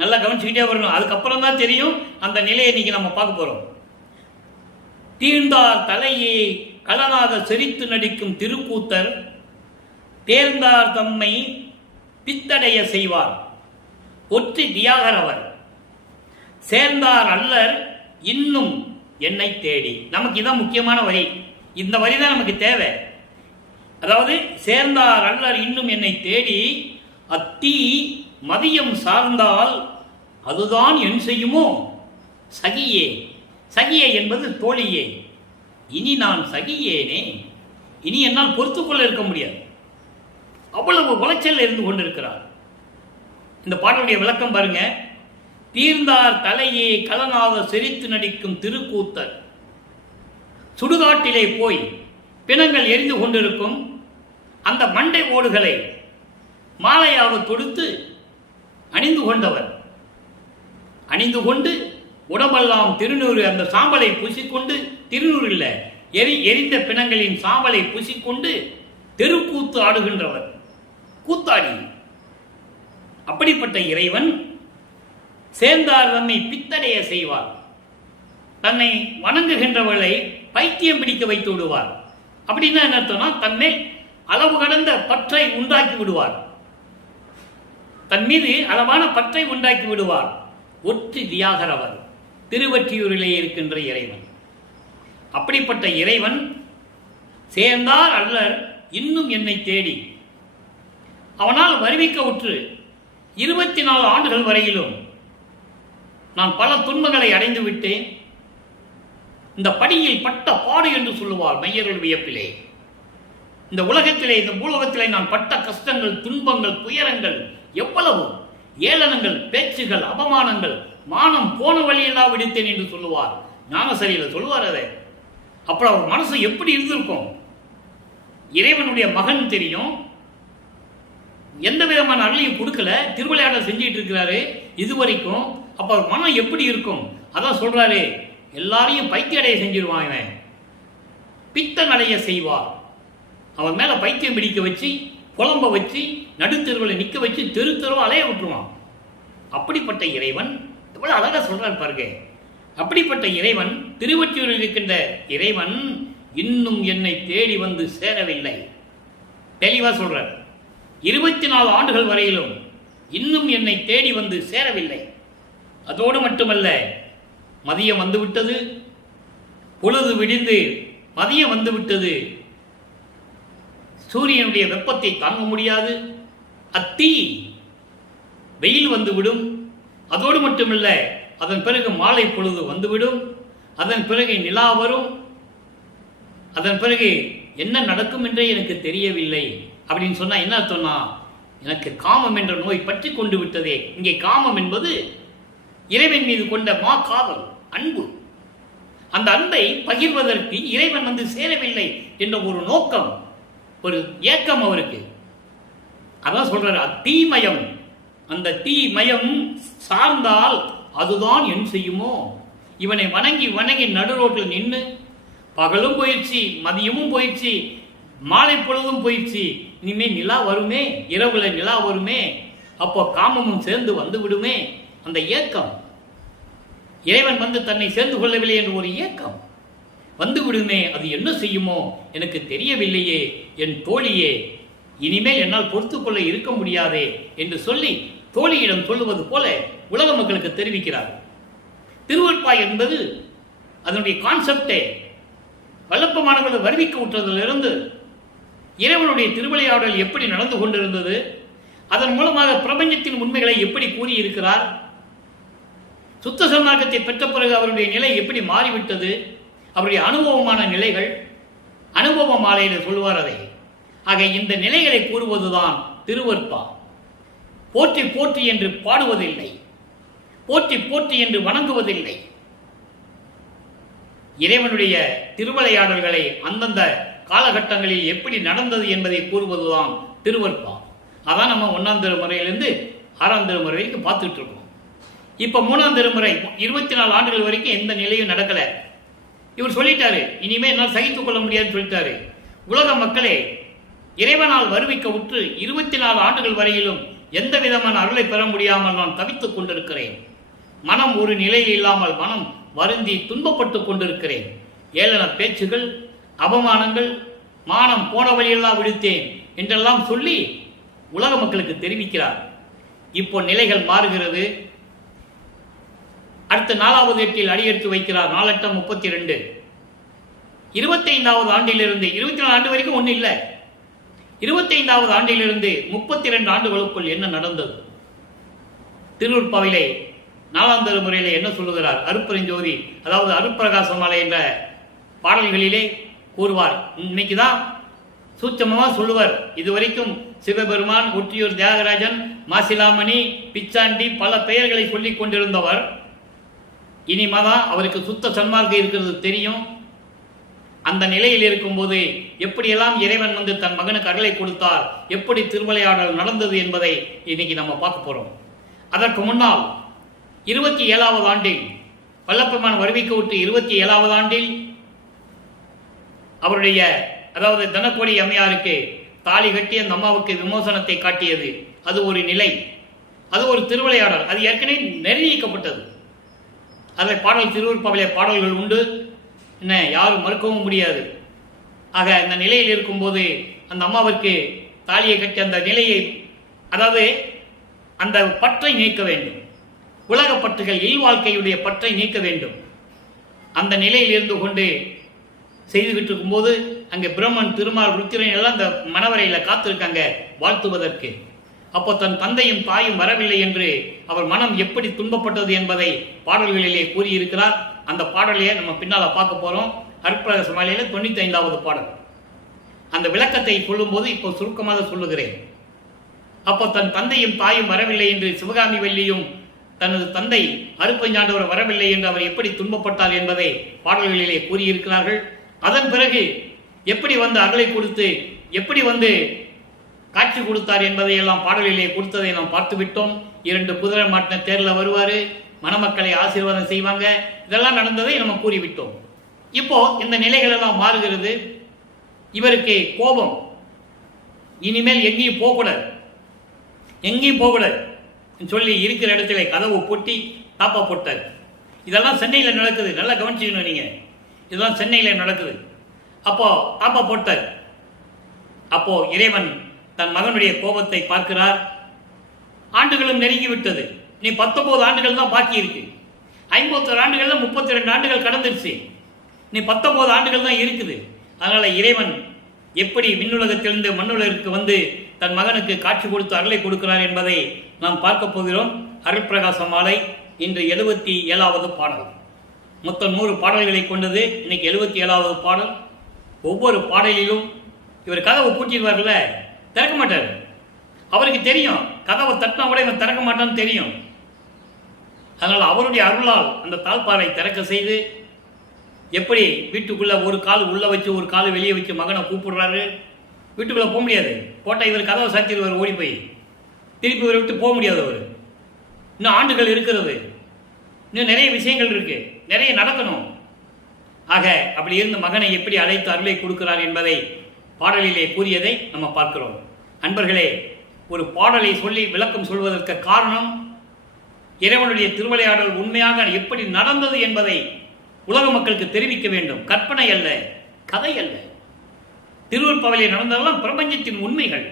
நல்லா கவனிச்சுக்கிட்டே வரணும். அதுக்கப்புறம் தான் தெரியும். அந்த நிலையை இன்னைக்கு நம்ம பார்க்க போறோம். தீர்ந்தார் தலையே கலனாக செறித்து நடிக்கும் திருக்கூத்தர் தேர்ந்தார் தம்மை பித்தடைய செய்வார் ஒற்றி தியாகரவர் சேர்ந்தார் அல்லர் இன்னும் என்னை தேடி. நமக்கு இதான் முக்கியமான வரி. இந்த வரி தான் நமக்கு தேவை. அதாவது சேர்ந்தார் அல்லர் இன்னும் என்னை தேடி அத்தீ மதியம் சார்ந்தால் அதுதான் என் செய்யுமோ சகியே. சகியே என்பது தோழியே. இனி நான் சகியேனே, இனி என்னால் பொறுத்துக்கொள்ள இருக்க முடியாது. அவ்வளவு உளைச்சல் இருந்து கொண்டிருக்கிறார். இந்த பாடலுடைய விளக்கம் பாருங்க. தீர்ந்தார் தலையே கலனாக செறித்து நடிக்கும் திருக்கூத்தர் சுடுகாட்டிலே போய் பிணங்கள் எரிந்து கொண்டிருக்கும் அந்த மண்டை ஓடுகளை மாலையாக தொடுத்து அணிந்து கொண்டவர். அணிந்து கொண்டு உடம்பெல்லாம் திருநூறு அந்த சாம்பலை பூசிக்கொண்டு, திருநூறு இல்ல, எரிந்த பிணங்களின் சாம்பலை பூசிக்கொண்டு தெருக்கூத்து ஆடுகின்றவர், கூத்தாடி. அப்படிப்பட்ட இறைவன் சேர்ந்தார் நம்மை பித்தடைய செய்வார். தன்னை வணங்குகின்றவர்களை பைத்தியம் பிடிக்க வைத்து விடுவார். அப்படின்னா என்ன அர்த்தம்னா, தன்னை அளவு கடந்த பற்றை உண்டாக்கி விடுவார். தன் மீது அளவான பற்றை உண்டாக்கி விடுவார். ஒற்றி தியாகரவர் திருவற்றியூரிலே இருக்கின்ற இறைவன். அப்படிப்பட்ட இறைவன் சேர்ந்தார் அல்லர் இன்னும் என்னை தேடி. அவனால் வருவிக்க உற்று 24 ஆண்டுகள் வரையிலும் நான் பல துன்பங்களை அடைந்து விட்டேன். இந்த படியில் பட்ட பாடு என்று சொல்லுவார் மையர்கள் வியப்பிலே. இந்த உலகத்திலே, இந்த பூலோகத்திலே நான் பட்ட கஷ்டங்கள், துன்பங்கள், துயரங்கள் எவ்வளவு, ஏளனங்கள், பேச்சுகள், அவமானங்கள், மானம் போன வழியெல்லாம் விடுத்தேன் என்று சொல்லுவார். ஞானசரியில் சொல்லுவார் அதை. அப்புறம் அவர் மனசு எப்படி இருந்திருக்கும்? இறைவனுடைய மகன் தெரியும், எந்த விதமான அருளையும் கொடுக்கல, திருவிளையாடல் செஞ்சுட்டு இருக்கிறாரு இதுவரைக்கும். அப்ப அவர் மனம் எப்படி இருக்கும்? அதான் சொல்றாரு, எல்லாரையும் பைத்தியடைய செஞ்சிருவான் இவன், பித்தன் அடைய செய்வார். அவன் மேல பைத்தியம் பிடிக்க வச்சு, புலம்ப வச்சு, நடுத்தெருவில் நிற்க வச்சு, தெரு தெருவா அலைய விட்டுருவான். அப்படிப்பட்ட இறைவன் எவ்வளவு அழகா சொல்றாரு பாருங்க. அப்படிப்பட்ட இறைவன், திருவொற்றியூரில் இருக்கின்ற இறைவன் இன்னும் என்னை தேடி வந்து சேரவில்லை. தெளிவா சொல்றார். 24 ஆண்டுகள் வரையிலும் இன்னும் என்னை தேடி வந்து சேரவில்லை. அதோடு மட்டுமல்ல, மதியம் வந்துவிட்டது, பொழுது விடிந்து மதியம் வந்துவிட்டது, சூரியனுடைய வெப்பத்தை தாங்க முடியாது, அத்தீ வெயில் வந்துவிடும். அதோடு மட்டுமல்ல, அதன் பிறகு மாலை பொழுது வந்துவிடும், அதன் பிறகு நிலா வரும், அதன் பிறகு என்ன நடக்கும் என்றே எனக்கு தெரியவில்லை அப்படின்னு சொன்னா என்ன அர்த்தம்னா, எனக்கு காமம் என்ற நோய் பற்றி கொண்டு விட்டதே. இங்கே காமம் என்பது இறைவன் மீது கொண்ட காதல், அன்பு. அந்த அன்பை பகிர்வதற்கு இறைவன் வந்து சேரவில்லை என்ற ஒரு நோக்கம், ஒரு ஏக்கம் அவருக்கு. அதான் சொல்றாரு, தீமயம். அந்த தீமயம் சார்ந்தால் அதுதான் என் செய்யுமோ. இவனை வணங்கி வணங்கி நடுரோட்டில் நின்று பகலும் போயிடுச்சு, மதியமும் போயிடுச்சு, மாலை பொழுதும் போயிடுச்சு, இனிமே நிலா வருமே, இரவுல நிலா வருமே, அப்போ காமமும் சேர்ந்து வந்து விடுமே. அந்த ஏக்கம், இறைவன் வந்து தன்னை சேர்ந்து கொள்ளவில்லை என்ற ஒரு ஏக்கம் வந்து விடுமே. அது என்ன செய்யுமோ எனக்கு தெரியவில்லையே என் தோழியே, இனிமேல் என்னால் பொறுத்துக்கொள்ள இருக்க முடியாதே என்று சொல்லி தோழியிடம் சொல்லுவது போல உலக மக்களுக்கு தெரிவிக்கிறார். திருவருட்பாய் என்பது அதனுடைய கான்செப்டே வல்லப்பமானவர்கள் வருவிக்க விட்டதிலிருந்து இறைவனுடைய திருவிளையாடல் எப்படி நடந்து கொண்டிருந்தது, அதன் மூலமாக பிரபஞ்சத்தின் உண்மைகளை எப்படி கூறியிருக்கிறார், சுத்த சன்மார்க்கத்தை பெற்ற பிறகு அவருடைய நிலை எப்படி மாறிவிட்டது, அவருடைய அனுபவமான நிலைகள், அனுபவ மாலையில் சொல்லுவார் அதை. ஆக இந்த நிலைகளை கூறுவதுதான் திருவருட்பா. போற்றி போற்றி என்று பாடுவதில்லை, போற்றி போற்றி என்று வணங்குவதில்லை. இறைவனுடைய திருவிளையாடல்களை அந்தந்த காலகட்டங்களில் எப்படி நடந்தது என்பதை கூறுவதுதான் திருவருட்பா. அதான் நம்ம 1ஆம் திருமுறையிலிருந்து 6ஆம் திருமுறை வரைக்கும் பார்த்துட்டு இருக்கோம். இப்ப 3ஆம் திருமுறை 24 ஆண்டுகள் வரைக்கும் எந்த நிலையும் நடக்கல. இவர் சொல்லிட்டாரு, இனிமே என்னால் சகித்துக் கொள்ள முடியாதுன்னு சொல்லிட்டாரு. உலக மக்களே, இறைவனால் வருவிக்க உற்று 24 ஆண்டுகள் வரையிலும் எந்த விதமான அருளை பெற முடியாமல் நான் தவித்துக் கொண்டிருக்கிறேன். மனம் ஒரு நிலையில் இல்லாமல் மனம் வருந்தி துன்பப்பட்டு கொண்டிருக்கிறேன். ஏளன பேச்சுகள், அவமானங்கள், மானம் போன வழியெல்லாம் விடுத்தேன் என்றெல்லாம் சொல்லி உலக மக்களுக்கு தெரிவிக்கிறார். இப்போ நிலைகள் மாறுகிறது. அடுத்த 4வது எட்டில் அடியெடுத்து வைக்கிறார். 4×8 = 32. 25வது ஆண்டிலிருந்து 24 ஆண்டு வரைக்கும் ஒன்றும் இல்லை. 25வது ஆண்டிலிருந்து 32 ஆண்டுகளுக்குள் என்ன நடந்தது? திருவருட்பாவிலே 4ஆம் திருமுறையிலே என்ன சொல்லுகிறார்? அருட்பெருஞ்சோதி, அதாவது அருட்பிரகாச மாலை என்ற பாடல்களிலே கூறுவார். இன்னைக்குதான் சூட்சமா சொல்லுவார். இதுவரைக்கும் சிவபெருமான், ஒற்றியூர் தியாகராஜன், மாசிலாமணி, பிச்சாண்டி பல பெயர்களை சொல்லிக் கொண்டிருந்தவர் இனிமேதான் அவருக்கு சுத்த சன்மார்க்கம் இருக்கிறது தெரியும். அந்த நிலையில் இருக்கும்போது எப்படியெல்லாம் இறைவன் வந்து தன் மகனுக்கு அருளை கொடுத்தார், எப்படி திருவிளையாடல் நடந்தது என்பதை இன்னைக்கு நம்ம பார்க்க போறோம். அதற்கு முன்னால் 27வது ஆண்டில் வல்லப்பெருமான் வருவிக்க விட்டு 27வது ஆண்டில் அவருடைய, அதாவது தனக்கோடி அம்மையாருக்கு தாலி கட்டி அந்த அம்மாவுக்கு விமோசனத்தை காட்டியது, அது ஒரு நிலை, அது ஒரு திருவிளையாடல். அது ஏற்கனவே நிர்ணயிக்கப்பட்டது. அதில் பாடல் திருவருட்பாவிலே பாடல்கள் உண்டு, என்ன யாரும் மறுக்கவும் முடியாது. ஆக அந்த நிலையில் இருக்கும்போது அந்த அம்மாவிற்கு தாலியை கட்டி அந்த நிலையை, அதாவது அந்த பற்றை நீக்க வேண்டும், உலக பற்றுகள் இல்வாழ்க்கையுடைய பற்றை நீக்க வேண்டும். அந்த நிலையில் இருந்து கொண்டு செய்துகிட்டு இருக்கும்போது அங்கே பிரம்மன், திருமால், ருத்திரன் எல்லாம் அந்த மணவரையில் காத்திருக்காங்க வாழ்த்துவதற்கு. அப்போ தன் தந்தையும் தாயும் வரவில்லை என்று அவர் மனம் எப்படி துன்பப்பட்டது என்பதை பாடல்களிலே கூறியிருக்கிறார். அந்த பாடலையே நம்ம பின்னால் பார்க்க போகிறோம். அருட்பிரகாச மாலையில் 95வது பாடல். அந்த விளக்கத்தை சொல்லும்போது இப்போ சுருக்கமாக சொல்லுகிறேன். அப்போ தன் தந்தையும் தாயும் வரவில்லை என்று சிவகாமி வள்ளியும் தனது தந்தை அருப்பஞ்சாண்டவர் வரவில்லை என்று அவர் எப்படி துன்பப்பட்டார் என்பதை பாடல்களிலே கூறியிருக்கிறார்கள். அதன் பிறகு எப்படி வந்து அருளை கொடுத்து எப்படி வந்து காட்சி கொடுத்தார் என்பதை எல்லாம் பாடலிலே கொடுத்ததை நாம் பார்த்து விட்டோம். 2 குதிரை மாட்டின தேர்ல வருவார், மணமக்களை ஆசீர்வாதம் செய்வாங்க, இதெல்லாம் நடந்ததை நம்ம கூறிவிட்டோம். இப்போ இந்த நிலைகள் எல்லாம் மாறுகிறது. இவருக்கு கோபம், இனிமேல் எங்கேயும் போகக்கூடாது, எங்கேயும் போகக்கூடாது சொல்லி இருக்கிற இடத்துல கதவு பொட்டி தாப்பா போட்டார். இதெல்லாம் சென்னையில் நடக்குது, நல்லா கவனிச்சுக்கணும் நீங்க. இதெல்லாம் சென்னையில் நடக்குது. அப்போ தாப்பா போட்டார். அப்போ இறைவன் தன் மகனுடைய கோபத்தை பார்க்கிறார். ஆண்டுகளும் நெருங்கிவிட்டது. நீ 19 ஆண்டுகள் தான் பாக்கி இருக்கு. 51 ஆண்டுகள்ல 32 ஆண்டுகள் கடந்துருச்சு. நீ 19 ஆண்டுகள் தான் இருக்குது. அதனால இறைவன் எப்படி விண்ணுலகத்திலிருந்து மண்ணுலகிற்கு வந்து தன் மகனுக்கு காட்சி கொடுத்து அருளை கொடுக்கிறார் என்பதை நாம் பார்க்க போகிறோம். அருட்பிரகாச மாலை இன்று 77வது பாடல். மொத்தம் 100 பாடல்களை கொண்டது. இன்னைக்கு 77வது பாடல். ஒவ்வொரு பாடலிலும் இவர் கதவை பூட்டிடுவார்ல, திறக்க மாட்டார். அவருக்கு தெரியும் கதவை தட்டினா கூட இவன் திறக்க மாட்டான்னு தெரியும். அதனால் அவருடைய அருளால் அந்த தாழ்பாறை திறக்க செய்து, எப்படி வீட்டுக்குள்ள ஒரு கால் உள்ள வச்சு ஒரு கால் வெளியே வச்சு மகனை கூப்பிடுறாரு. வீட்டுக்குள்ள போக முடியாது, போட்டால் இவர் கதவை சாத்திடுவார், ஓடி போய் திருப்பி இவரை விட்டு போக முடியாது. அவர் இன்னும் ஆண்டுகள் இருக்கிறது, இன்னும் நிறைய விஷயங்கள் இருக்கு, நிறைய நடக்கணும். ஆக அப்படி இருந்த மகனை எப்படி அழைத்து அருளை கொடுக்கிறார் என்பதை பாடலிலே கூறியதை நம்ம பார்க்கிறோம். அன்பர்களே, ஒரு பாடலை சொல்லி விளக்கம் சொல்வதற்கு காரணம் இறைவனுடைய திருவிளையாடல் உண்மையாக எப்படி நடந்தது என்பதை உலக மக்களுக்கு தெரிவிக்க வேண்டும். கற்பனை அல்ல, கதை அல்ல. திருவருட்பாவிலே நடந்ததெல்லாம் பிரபஞ்சத்தின் உண்மைகள்.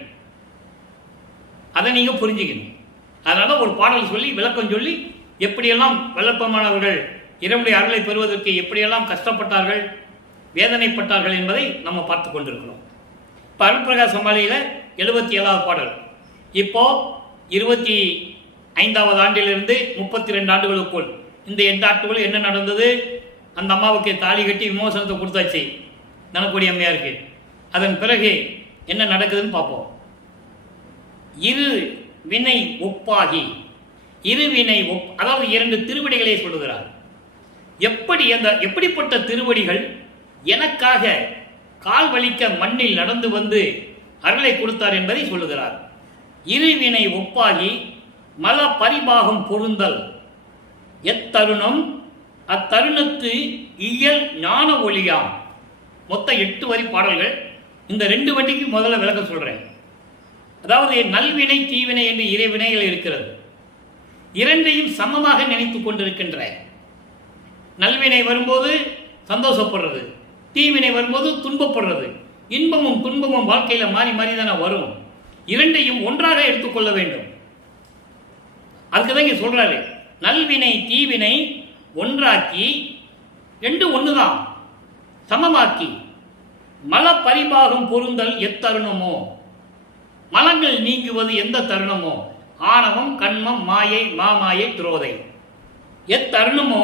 அதை நீங்க புரிஞ்சுக்கணும். அதனால ஒரு பாடல் சொல்லி விளக்கம் சொல்லி எப்படியெல்லாம் வல்லப்பமானவர்கள் இறைவனுடைய அருளை பெறுவதற்கு எப்படியெல்லாம் கஷ்டப்பட்டார்கள், வேதனைப்பட்டார்கள் என்பதை நம்ம பார்த்து கொண்டிருக்கிறோம். இப்போ அருட்பிரகாச மாலையில் 77வது பாடல். இப்போ 25வது ஆண்டிலிருந்து 32 ஆண்டுகளுக்குள் இந்த 8 ஆண்டுகள் என்ன நடந்தது? அந்த அம்மாவுக்கு தாலி கட்டி விமோசனத்தை கொடுத்தாச்சு நனக்கூடிய அம்மையாருக்கு. அதன் பிறகு என்ன நடக்குதுன்னு பார்ப்போம். இரு வினை ஒப்பாகி, இருவினை அதாவது 2 திருவடிகளை சொல்லுகிறார். எப்படிப்பட்ட திருவடிகள் எனக்காக கால் வலிக்க மண்ணில் நடந்து வந்து அருளை கொடுத்தார் என்பதை சொல்லுகிறார். இருவினை ஒப்பாகி மல பரிபாகம் பொருந்தல் எத்தருணம் அத்தருணத்து இயல் ஞான ஒளியாம். மொத்தம் 8 வரி பாடல்கள். இந்த 2 வண்டிக்கு முதல்ல விளக்கம் சொல்றேன். அதாவது நல்வினை தீவினை என்று 2 வினைகள் இருக்கிறது. இரண்டையும் சமமாக நினைத்துக் கொண்டிருக்கின்ற, நல்வினை வரும்போது சந்தோஷப்படுறது, தீவினை வரும்போது துன்பப்படுறது. இன்பமும் துன்பமும் வாழ்க்கையில மாறி மாறி தானே வரும். இரண்டையும் ஒன்றாக எடுத்துக்கொள்ள வேண்டும். அதுக்குதான் இங்க சொல்றாரு, நல்வினை தீவினை ஒன்றாக்கி, 2 ஒண்ணுதான், சமமாக்கி மல பரிபாகம் பொருந்தல் எத்தருணமோ, மலங்கள் நீங்குவது எந்த தருணமோ, ஆணவம் கண்மம் மாயை மாமாயை துரோதை எத்தருணமோ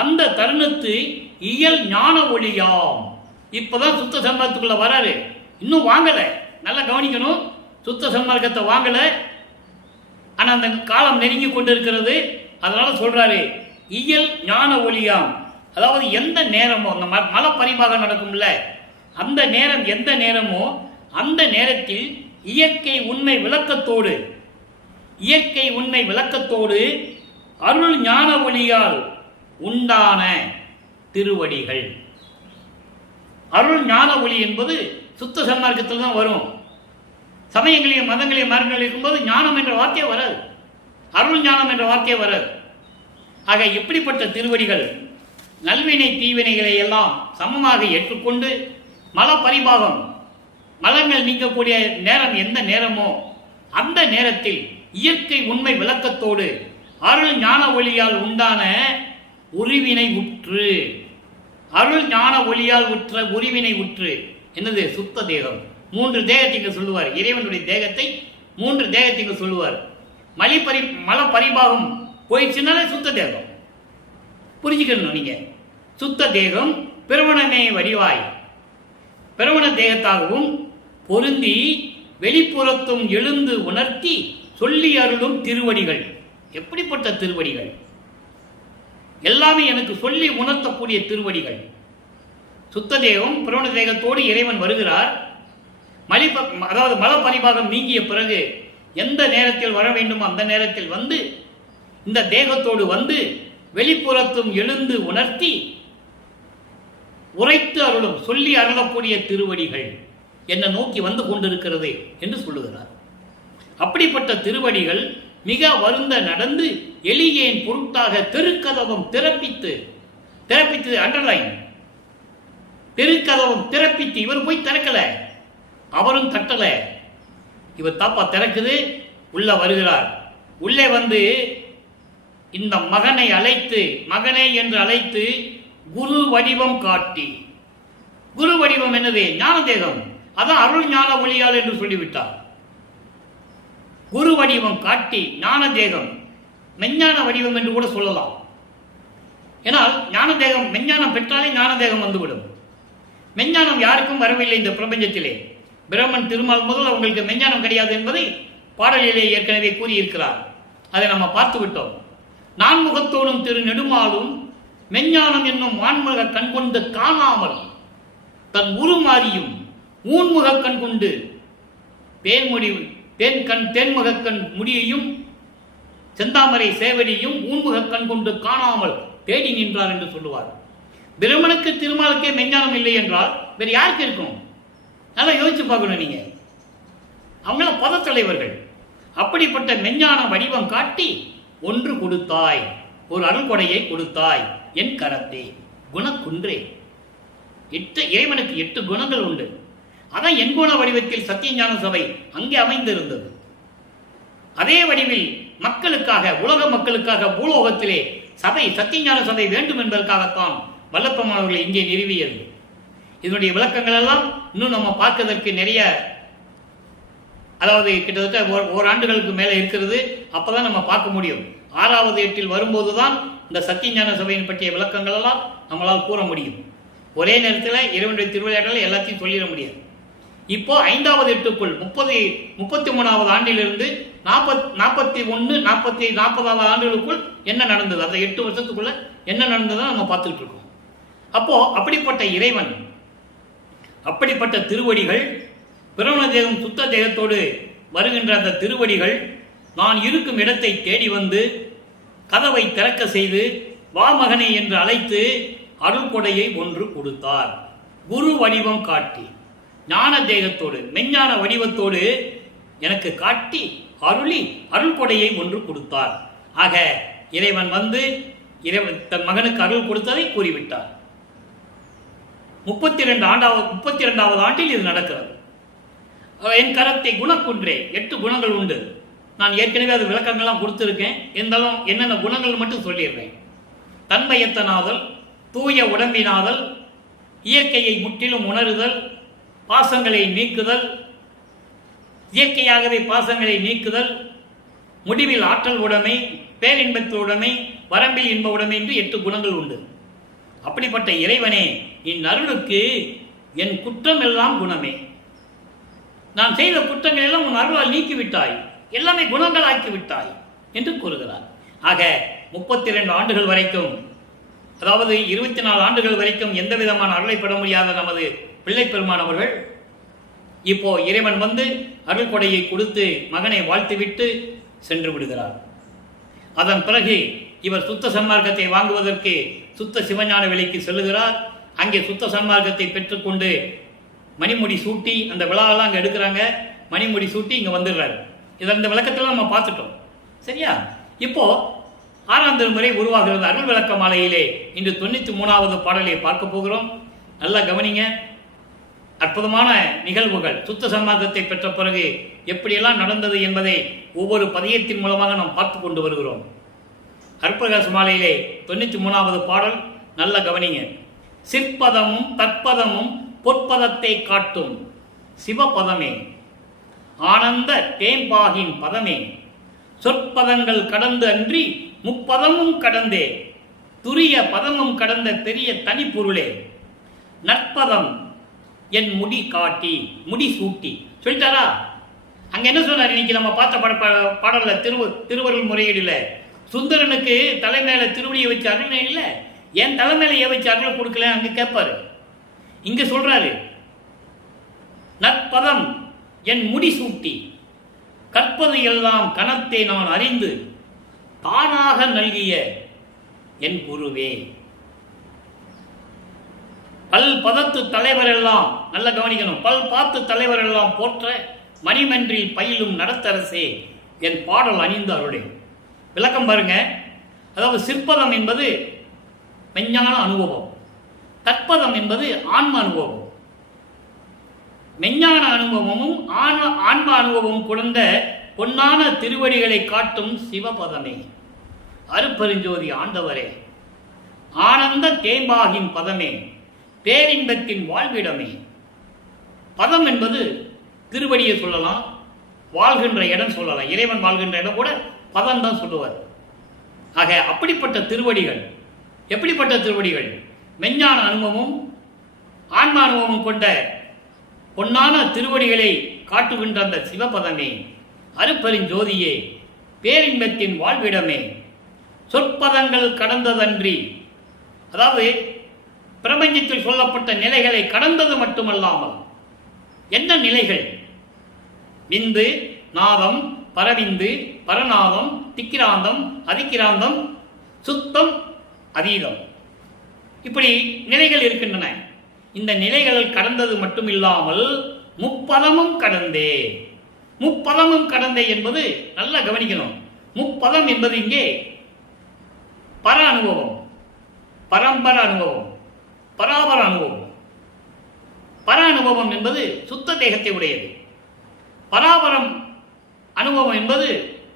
அந்த தருணத்து இயல் ஞான ஒளியாம். இப்பதான் சுத்த சன்மார்க்கத்துக்குள்ள வராரு. இன்னும் வாங்கல, நல்லா கவனிக்கணும். சுத்த சன்மார்க்கத்தை வாங்கல, ஆனா அந்த காலம் நெருங்கி கொண்டு இருக்கிறது. அதனால சொல்றாரு இயல் ஞான ஒளியாம். அதாவது எந்த நேரமோ, அந்த மல பரிபாகம் நடக்கும்ல, அந்த நேரம் எந்த நேரமோ அந்த நேரத்தில் இயற்கை உண்மை விளக்கத்தோடு அருள் ஞான ஒளியால் உண்டான திருவடிகள். அருள் ஞான ஒளி என்பது சுத்த சன்மார்க்கத்தில் தான் வரும். சமயங்களையும் மதங்களையும் மார்க்கங்கள் இருக்கும்போது ஞானம் என்ற வார்த்தையே வராது, அருள் ஞானம் என்ற வார்த்தையே வராது. ஆக இப்படிப்பட்ட திருவடிகள் நல்வினை தீவினைகளை எல்லாம் சமமாக ஏற்றுக்கொண்டு மல பரிபாகம் மலங்கள் நீக்கக்கூடிய நேரம் எந்த நேரமோ அந்த நேரத்தில் இயற்கை உண்மை விளக்கத்தோடு அருள் ஞான ஒளியால் உண்டான உருவினை உற்று, அருள் ஞான ஒளியால் உற்ற உருவினை உற்று என்னது சுத்த தேகம். 3 தேகத்திற்கு சொல்லுவார். இறைவனுடைய தேகத்தை 3 தேகத்திற்கு சொல்லுவார். மல பரிபாகம் போயிடுச்சுனாலே சுத்த தேகம் புரிஞ்சுக்கணும். நீங்க சுத்த தேகம் பிரவணமே வடிவாய் பிரவண தேகத்தாகவும் பொருந்தி வெளிப்புறத்தும் எழுந்து உணர்த்தி சொல்லி அருளும் திருவடிகள். எப்படிப்பட்ட திருவடிகள்? எல்லாமே எனக்கு சொல்லி உணர்த்தக்கூடிய திருவடிகள். சுத்த தேகம் பிரவண தேகத்தோடு இறைவன் வருகிறார். அதாவது மல பரிபாகம் நீங்கிய பிறகு எந்த நேரத்தில் வர வேண்டுமோ அந்த நேரத்தில் வந்து இந்த தேகத்தோடு வந்து வெளிப்புறத்தும் எழுந்து உணர்த்தி உரைத்து அருளும் சொல்லி அருளக்கூடிய திருவடிகள் என்னை நோக்கி வந்து கொண்டிருக்கிறது என்று சொல்லுகிறார். அப்படிப்பட்ட திருவடிகள் மிக வருந்த நடந்து எளியேன் பொருட்டாக தெருக்கதவம் திறப்பித்து அண்டர்லைன், தெருக்கதவம் திறப்பித்து, இவர் போய் திறக்கல, அவரும் தட்டல, இவர் தாப்பா திறக்குது, உள்ள வருகிறார். உள்ளே வந்து இந்த மகனை அழைத்து, மகனே என்று அழைத்து குரு வடிவம் காட்டி, குரு வடிவம் என்னது? ஞான தேகம். அதான் அருள் ஞான ஒளியால் என்று சொல்லிவிட்டார். குரு வடிவம் காட்டி ஞான தேகம், மெஞ்ஞான வடிவம் என்று கூட சொல்லலாம். ஏனால் ஞான தேகம், மெஞ்ஞானம் பெற்றாலே ஞான தேகம் வந்துவிடும். மெஞ்ஞானம் யாருக்கும் வரவில்லை இந்த பிரபஞ்சத்திலே. பிரம்மன் திருமால் முதல் அவங்களுக்கு மெஞ்ஞானம் கிடையாது என்பதை பாடலிலே ஏற்கனவே கூறியிருக்கிறார். அதை நம்ம பார்த்து விட்டோம். நான்முகத்தோடும் திரு நெடுமாலும் மெஞ்ஞானம் என்னும் வான்முக கண் கொண்டு காணாமல் தன் உருமாறியும் ஊன்முக கண் கொண்டு தேன்முகக்கண் முடியையும் செந்தாமரை சேவடியும் ஊன்முக கண் கொண்டு காணாமல் தேடி நின்றார் என்று சொல்லுவார். பிரம்மனுக்கு திருமாலுக்கே மெஞ்ஞானம் இல்லை என்றால் வேறு யாருக்கு இருக்கும்? நல்லா யோசிச்சு பார்க்கணும். நீங்க அவங்கள பதத்தலைவர்கள். அப்படிப்பட்ட மெஞ்ஞான வடிவம் காட்டி ஒன்று கொடுத்தாய், ஒரு அருள்கொடையை கொடுத்தாய் என் கரத்தே குணக்குன்றே. இறைவனுக்கு 8 குணங்கள் உண்டு. அதான் எண்குண வடிவத்தில் சத்தியஞான சபை அங்கே அமைந்திருந்தது. அதே வடிவில் மக்களுக்காக, உலக மக்களுக்காக பூலோகத்திலே சபை, சத்தியஞான சபை வேண்டும் என்பதற்காகத்தான் வல்லப்பமானவர்களை இங்கே நிறுவியது. இதனுடைய விளக்கங்கள் எல்லாம் இன்னும் நம்ம பார்க்கறதற்கு நிறைய, அதாவது கிட்டத்தட்ட ஓராண்டுகளுக்கு மேலே இருக்கிறது. அப்பதான் நம்ம பார்க்க முடியும். 6வது ஏட்டில் வரும்போதுதான் இந்த சத்தியஞான சபையின் பற்றிய விளக்கங்கள் எல்லாம் நம்மளால் கூற முடியும். ஒரே நேரத்தில் இறைவனுடைய திருவிளையாடலை எல்லாத்தையும் சொல்லிட முடியாது. இப்போ 5வது எட்டுக்குள் 33வது ஆண்டிலிருந்து 40வது ஆண்டுகளுக்குள் என்ன நடந்தது, அந்த 8 வருஷத்துக்குள்ள என்ன நடந்ததை நம்ம பார்த்துட்டு இருக்கோம். அப்போ அப்படிப்பட்ட இறைவன், அப்படிப்பட்ட திருவடிகள், பிரவண தேகம் சுத்த தேகத்தோடு வருகின்ற அந்த திருவடிகள் நான் இருக்கும் இடத்தை தேடி வந்து கதவை திறக்க செய்து வாமகனை என்று அழைத்து அருள்கொடையை ஒன்று கொடுத்தார். குரு வடிவம் காட்டி ஞான தேகத்தோடு மெஞ்ஞான வடிவத்தோடு எனக்கு காட்டி அருளி அருள்கொடையை ஒன்று கொடுத்தார். ஆக இறைவன் வந்து தன் மகனுக்கு அருள் கொடுத்ததை கூறிவிட்டார். 32வது ஆண்டில் இது நடக்கிறது. என் கரத்தை குணக்குன்றே. 8 குணங்கள் உண்டு. நான் ஏற்கனவே அது விளக்கங்கள்லாம் கொடுத்துருக்கேன். இருந்தாலும் என்னென்ன குணங்கள் மட்டும் சொல்லிடுறேன். தன்மையத்தனாதல், தூய உடம்பினாதல், இயற்கையை முற்றிலும் உணருதல், பாசங்களை நீக்குதல், இயற்கையாகவே பாசங்களை நீக்குதல், முடிவில் ஆற்றல் உடைமை, பேரின்பத்து உடைமை, வரம்பில் இன்ப உடைமை என்று 8 குணங்கள் உண்டு. அப்படிப்பட்ட இறைவனே, இந்நருளுக்கு என் குற்றம் எல்லாம் குணமே. நான் செய்த குற்றங்கள் எல்லாம் உன் அருளால் நீக்கிவிட்டாய், எல்லாமே குணங்கள் ஆக்கிவிட்டாய் என்று கூறுகிறார். ஆக 32 ஆண்டுகள் வரைக்கும், அதாவது 24 ஆண்டுகள் வரைக்கும் எந்த விதமான அருளை பெற முடியாத நமது பிள்ளை பெருமானவர்கள் இப்போ இறைவன் வந்து அருள் கொடையை கொடுத்து மகனை வாழ்த்துவிட்டு சென்று விடுகிறார். அதன் பிறகு இவர் சுத்த சன்மார்க்கத்தை வாங்குவதற்கு சுத்த சிவஞான விலைக்கு செல்லுகிறார். அங்கே சுத்த சன்மார்க்கத்தை பெற்றுக்கொண்டு மணிமுடி சூட்டி, அந்த விழாவெல்லாம் அங்கே எடுக்கிறாங்க, மணிமுடி சூட்டி இங்கே வந்துடுறாரு. இதை இந்த விளக்கத்தில் நம்ம பார்த்துட்டோம். சரியா? இப்போ 6ஆம் திருமுறை உருவாகிறது. அருள் விளக்க மாலையிலே இன்று 93வது பாடலை பார்க்க போகிறோம். நல்லா கவனிங்க. அற்புதமான நிகழ்வுகள் சுத்த சன்மார்க்கத்தை பெற்ற பிறகு எப்படியெல்லாம் நடந்தது என்பதை ஒவ்வொரு பதியத்தின் மூலமாக நாம் பார்த்து கொண்டு வருகிறோம். அருட்பிரகாச மாலையிலே 93வது பாடல் நல்ல கவனிங்க. சிற்பதமும் தற்பதமும் பொற்பதத்தை காட்டும் சிவபதமே, ஆனந்த தேம்பாகின் பதமே, சொற்பதங்கள் கடந்து அன்றி முப்பதமும் கடந்தே, துரிய பதமும் கடந்த பெரிய தனிப்பொருளே, நற்பதம் என் முடி காட்டி முடி சூட்டி சொல்லிட்டாரா? அங்க என்ன சொன்னார்? இன்னைக்கு நம்ம பார்த்த பாடல்ல திருவருள் முறையீடுல சுந்தரனுக்கு தலைமையில திருவடியை வச்சு அருள் இல்லை, என் தலைமையில வச்சு அருள் கொடுக்கல அங்க கேட்பாரு. இங்க சொல்றாரு, நற்பதம் என் முடி சூட்டி கற்பது எல்லாம் கணத்தை நான் அறிந்து தானாக நல்கிய என் குருவே. பல் பதத்து தலைவர் எல்லாம் நல்ல கவனிக்கணும். பல் பார்த்து தலைவர் எல்லாம் போற்ற மணிமன்றில் பயிலும் நடத்தரசே என் பாடல் அணிந்து அருளே. விளக்கம் பாருங்க. அதாவது சிற்பதம் என்பது மெஞ்ஞான அனுபவம், தற்பதம் என்பது ஆன்ம அனுபவம். மெஞ்ஞான அனுபவமும் ஆன்ம அனுபவமும் குழந்த பொன்னான திருவடிகளை காட்டும் சிவபதமே, அருப்பெருஞ்சோதி ஆண்டவரே, ஆனந்த தேம்பாகின் பதமே, பேரின்பத்தின் வாழ்விடமே. பதம் என்பது திருவடியை சொல்லலாம், வாழ்கின்ற இடம் சொல்லலாம். இறைவன் வாழ்கின்ற இடம் கூட பதம் தான் சொல்லுவார். ஆக அப்படிப்பட்ட திருவடிகள், எப்படிப்பட்ட திருவடிகள்? மெஞ்ஞான அனுபவமும் ஆன்ம அனுபவம் கொண்ட பொன்னான திருவடிகளை காட்டுகின்ற அந்த சிவபதமே, அருப்பெருஞ்சோதியே, பேரின்பத்தின் வாழ்விடமே, சொற்பதங்கள் கடந்ததன்றி, அதாவது பிரபஞ்சத்தில் சொல்லப்பட்ட நிலைகளை கடந்தது மட்டுமல்லாமல், என்ன நிலைகள்? விந்து, நாதம், பரவிந்து, பரநாதம், திக்கிராந்தம், அதிக்கிராந்தம், சுத்தம், அதீதம், இப்படி நிலைகள் இருக்கின்றன. இந்த நிலைகள் கடந்தது மட்டுமில்லாமல் முப்பதமும் கடந்தே. முப்பதமும் கடந்தே என்பது நல்லா கவனிக்கணும். முப்பதம் என்பது இங்கே பர அனுபவம், பரம்பர அனுபவம், பராபர அனுபவம். பர அனுபவம் என்பது சுத்த தேகத்தை உடையது. பராபரம் அனுபவம் என்பது,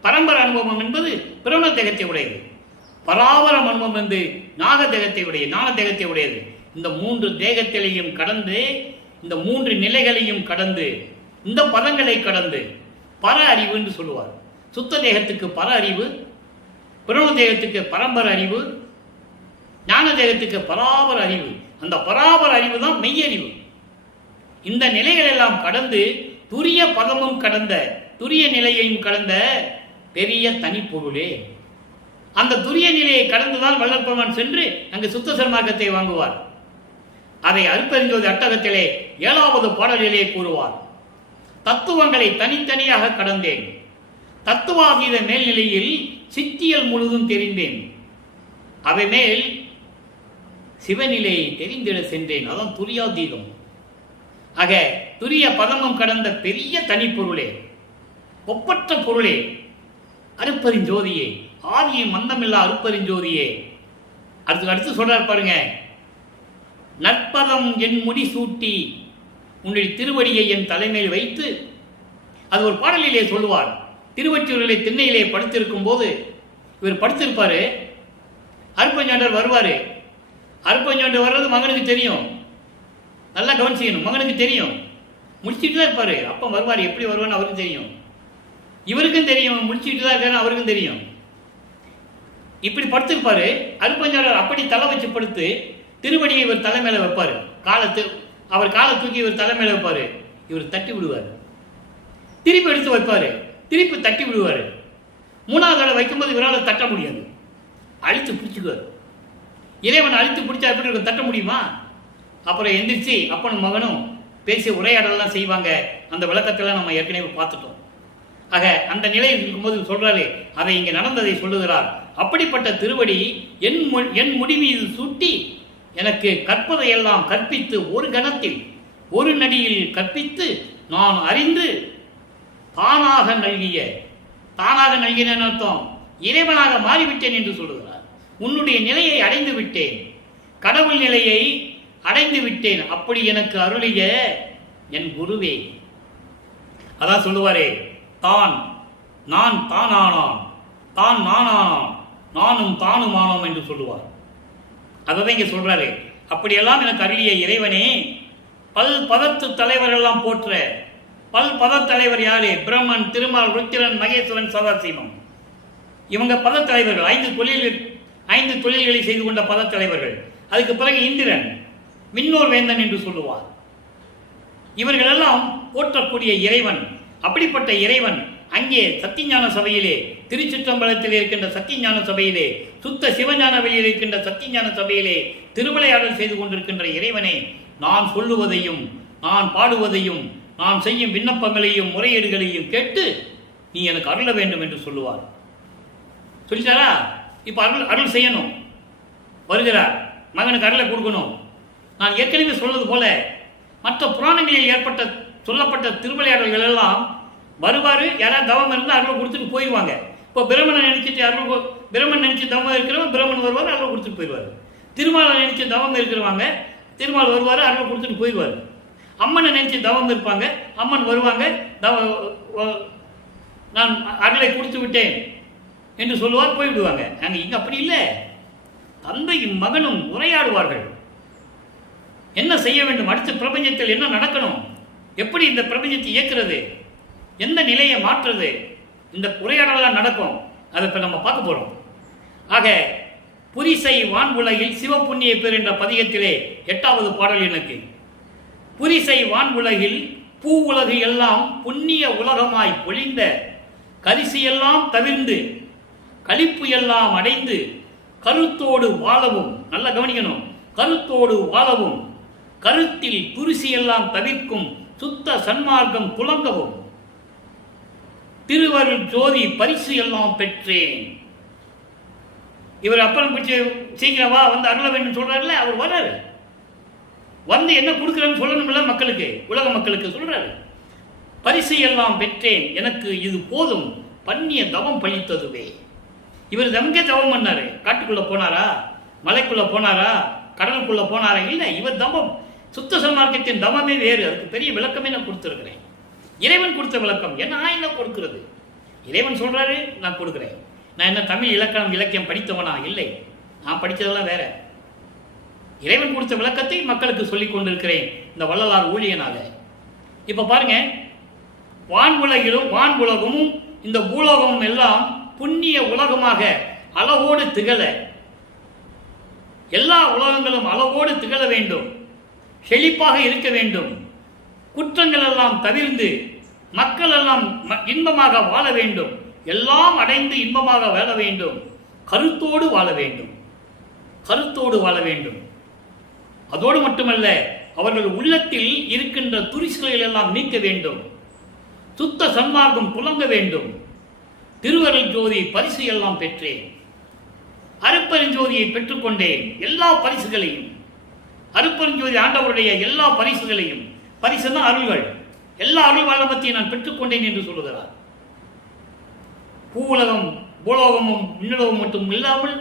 பரம்பர அனுபவம் என்பது பிரணவ தேகத்தை உடையது. பராபரம் அனுபவம் என்று நாக தேகத்தை உடைய, ஞான தேகத்தை உடையது. இந்த 3 தேகத்திலையும் கடந்து, இந்த 3 நிலைகளையும் கடந்து, இந்த பதங்களை கடந்து பர அறிவு என்று சொல்லுவார். சுத்த தேகத்துக்கு பர அறிவு, பிரணவ தேகத்துக்கு பரம்பர அறிவு, ஞான தேகத்துக்கு பராபர அறிவு. அந்த பராபர அறிவு தான் மெய்யறிவு. இந்த நிலைகள் எல்லாம் கடந்து துரிய பதமும் கடந்த, துரிய நிலையையும் கடந்த பெரிய தனிப்பொருளே. அந்த துரிய நிலையை கடந்துதான் வல்லற்பெருமான் சென்று அங்கு சுத்த சன்மார்க்கத்தை வாங்குவார். அதை அருட்பெருஞ்சோதி அட்டகத்திலே 7வது பாடலிலே கூறுவார். தத்துவங்களை தனித்தனியாக கடந்தேன், தத்துவாதீத மேல்நிலையில் சித்தியல் முழுதும் தெரிந்தேன், அவை மேல் சிவநிலையை தெரிந்திட சென்றேன். அதான் துரியாதீதம். ஆக துரிய பதமும் கடந்த பெரிய தனிப்பொருளே, ஒப்பற்ற பொருளே, அருட்பெருஞ்சோதியே, ஆதியும் மந்தமில்லா அருட்பெருஞ்சோதியே. அடுத்து சொல்றார் பாருங்க. நற்பதம் என் முடி சூட்டி உன்னுடைய திருவடியை என் தலைமையில் வைத்து, அது ஒரு பாடலிலே சொல்லுவார். திருவொற்றியூரிலே திண்ணையிலே படுத்திருக்கும் போது இவர் படுத்திருப்பாரு. அருட்பெருஞ்சாண்டவர் வருவாரு. அருட்பெருஞ்சாண்டவர் வர்றது மகனுக்கு தெரியும். நல்லா கவனிச்சிக்கணும். மகனுக்கு தெரியும், முடிச்சுட்டு தான் இருப்பாரு. அப்போ வருவார். எப்படி வருவான்னு அவருக்கும் தெரியும், இவருக்கும் தெரியும். முடிச்சுட்டு தான் இருக்காரு, அவருக்கும் தெரியும். இப்படி படுத்திருப்பாரு. அருட்பெருஞ்சாண்டவர் அப்படி தலை வச்சு படுத்து திருவடியை இவர் தலைமையில வைப்பாரு. அவர் காலை தூக்கி இவர் தலைமையில வைப்பாரு. இவர் தட்டி விடுவார். திருப்பி எடுத்து வைப்பாரு, திருப்பி தட்டி விடுவார். 3வது தடவை வைக்கும்போது இவரால் தட்ட முடியாது, அழுத்து பிடிச்சிக்குவார். இறைவன் அழுத்து பிடிச்சா எப்படி இருக்கும்? தட்ட முடியுமா? அப்புறம் எந்திரிச்சு அப்பனும் மகனும் பேசி உரையாடலாம் செய்வாங்க. அந்த விளக்கத்தெல்லாம் நம்ம ஏற்கனவே பார்த்துட்டோம். ஆக அந்த நிலையில் இருக்கும்போது சொல்றாரு, அதை இங்கே நடந்ததை சொல்லுகிறார். அப்படிப்பட்ட திருவடி என் முடி மீது சூட்டி எனக்கு கற்பதையெல்லாம் கற்பித்து, ஒரு கணத்தில் ஒரு நடியில் கற்பித்து நான் அறிந்து தானாக நல்கிய, தானாக நல்கின அர்த்தம் இறைவனாக மாறிவிட்டேன் என்று சொல்லுகிறார். உன்னுடைய நிலையை அடைந்து விட்டேன், கடவுள் நிலையை அடைந்து விட்டேன், அப்படி எனக்கு அருளிய என் குருவே. அதான் சொல்லுவாரே, தான் நான் தானானான், தான் நானானான், நானும் தானுமானோம் என்று சொல்லுவார். அதை இங்கே சொல்றாரு. அப்படியெல்லாம் எனக்கு அருளிய இறைவனே, பல் பதத்து தலைவர் எல்லாம் போற்ற. பல் பத தலைவர் யாரு? பிரம்மன், திருமால், ருத்திரன், மகேஸ்வரன், சதாசிவம். இவங்க பத தலைவர்கள். 5 தொழில்களை செய்து கொண்ட பத தலைவர்கள். அதுக்கு பிறகு இந்திரன், மின்னோர் வேந்தன் என்று சொல்லுவார். இவர்களெல்லாம் போற்றக்கூடிய இறைவன். அப்படிப்பட்ட இறைவன் அங்கே சத்தியஞான சபையிலே, திருச்சிற்றம்பலத்தில் இருக்கின்ற சத்தியஞான சபையிலே, சுத்த சிவஞான வெளியில் இருக்கின்ற சத்தியஞான சபையிலே திருவிளையாடல் செய்து கொண்டிருக்கின்ற இறைவனே, நான் சொல்லுவதையும் நான் பாடுவதையும் நான் செய்யும் விண்ணப்பங்களையும் முறையீடுகளையும் கேட்டு நீ எனக்கு அருள வேண்டும் என்று சொல்லுவார். சொல்லிட்டாரா? இப்ப அருள் செய்யணும். வருகிறார், மகனுக்கு அருளை கொடுக்கணும். நான் ஏற்கனவே சொல்வது போல மற்ற புராணங்களில் சொல்லப்பட்ட திருவிளையாடல்கள் எல்லாம் வருவாரு, யாராவது தவம் இருந்தால் அருளை கொடுத்துட்டு போயிடுவாங்க. இப்போ பிரம்மனை நினைச்சிட்டு பிரம்மன் நினைச்சு தவம் இருக்கிறவங்க பிரம்மன் வருவார், அருளை கொடுத்துட்டு போயிடுவார். திருமாலை நினைச்சு தவம் இருக்கிறவங்க திருமால் வருவார், அருளை கொடுத்துட்டு போயிடுவார். அம்மனை நினைச்சு தவம் இருப்பாங்க, அம்மன் வருவாங்க, நான் அருளை கொடுத்து விட்டேன் என்று சொல்லுவார், போய்விடுவாங்க. நாங்கள் இங்கே அப்படி இல்லை. தந்தையும் மகனும் உரையாடுவார்கள். என்ன செய்ய வேண்டும், அடுத்த பிரபஞ்சத்தில் என்ன நடக்கணும், எப்படி இந்த பிரபஞ்சத்தை இயக்கிறது, எந்த நிலையை மாற்றுறது, இந்த உரையாடலாம் நடக்கும். அதை இப்போ நம்ம பார்க்க போகிறோம். ஆக புரிசை வான்புலகில் சிவப்புண்ணிய பேர் என்ற பதிகத்திலே 8வது பாடல் எனக்கு. புரிசை வான்புலகில் பூ உலகு எல்லாம் புண்ணிய உலகமாய் பொழிந்த கரிசையெல்லாம் தவிர்ந்து கழிப்பு எல்லாம் அடைந்து கருத்தோடு வாழவும், நல்லா கவனிக்கணும், கருத்தோடு வாழவும் கருத்தில் துரிசியெல்லாம் தவிர்க்கும் சுத்த சன்மார்க்கம் புலங்கவும் திருவருள் ஜோதி பரிசு எல்லாம் பெற்றேன். இவர் அப்புறம் பிடிச்சி சீக்கிரமா வந்து அருள வேண்டும் சொல்றாருல்ல, அவர் வர்றாரு, வந்து என்ன கொடுக்குறேன்னு சொல்லணும்ல மக்களுக்கு, உலக மக்களுக்கு சொல்றாரு. பரிசு எல்லாம் பெற்றேன், எனக்கு இது போதும், பண்ணிய தவம் பழித்ததுவே. இவர் தமக்கே தவம் பண்ணாரு. காட்டுக்குள்ள போனாரா, மலைக்குள்ள போனாரா, கடலுக்குள்ள போனாரா? இல்லை, இவர் தவம், சுத்த சன்மார்க்கத்தின் தவமே வேறு. அதுக்கு பெரிய விளக்கமே நான் கொடுத்துருக்கிறேன். இறைவன் கொடுத்த விளக்கம். நான் என்ன கொடுக்கிறது? இறைவன் சொல்றாரு, நான் கொடுக்குறேன். நான் என்ன தமிழ் இலக்கணம் இலக்கியம் படித்தவனா? இல்லை, நான் படித்ததெல்லாம் வேற. இறைவன் கொடுத்த விளக்கத்தை மக்களுக்கு சொல்லிக் கொண்டிருக்கிறேன் இந்த வள்ளலார் ஊழியனாக. இப்ப பாருங்க, வான்புலகமும் இந்த பூலோகமும் எல்லாம் புண்ணிய உலகமாக அளவோடு திகழ, எல்லா உலகங்களும் அளவோடு திகழ வேண்டும், செழிப்பாக இருக்க வேண்டும், குற்றங்கள் எல்லாம் தவிர்ந்து மக்கள் எல்லாம் இன்பமாக வாழ வேண்டும், எல்லாம் அடைந்து இன்பமாக வாழ வேண்டும், கருத்தோடு வாழ வேண்டும், கருத்தோடு வாழ வேண்டும். அதோடு மட்டுமல்ல, அவர்கள் உள்ளத்தில் இருக்கின்ற துரிசுகளை எல்லாம் நீக்க வேண்டும், சுத்த சன்மார்க்கம் புலங்க வேண்டும். திருவருள் ஜோதி பரிசு எல்லாம் பெற்றேன், அருப்பெருஞ்சோதியை பெற்றுக்கொண்டேன், எல்லா பரிசுகளையும், அருப்பெருஞ்சோதி ஆண்டவருடைய எல்லா பரிசுகளையும், பரிசுன்னா அருள்கள், எல்லா அருள் வல்லபத்தையும் நான் பெற்றுக்கொண்டேன் என்று சொல்லுகிறார். பூவுலகம் பூலோகமும் விண்ணுலகம் மட்டும் இல்லாமல்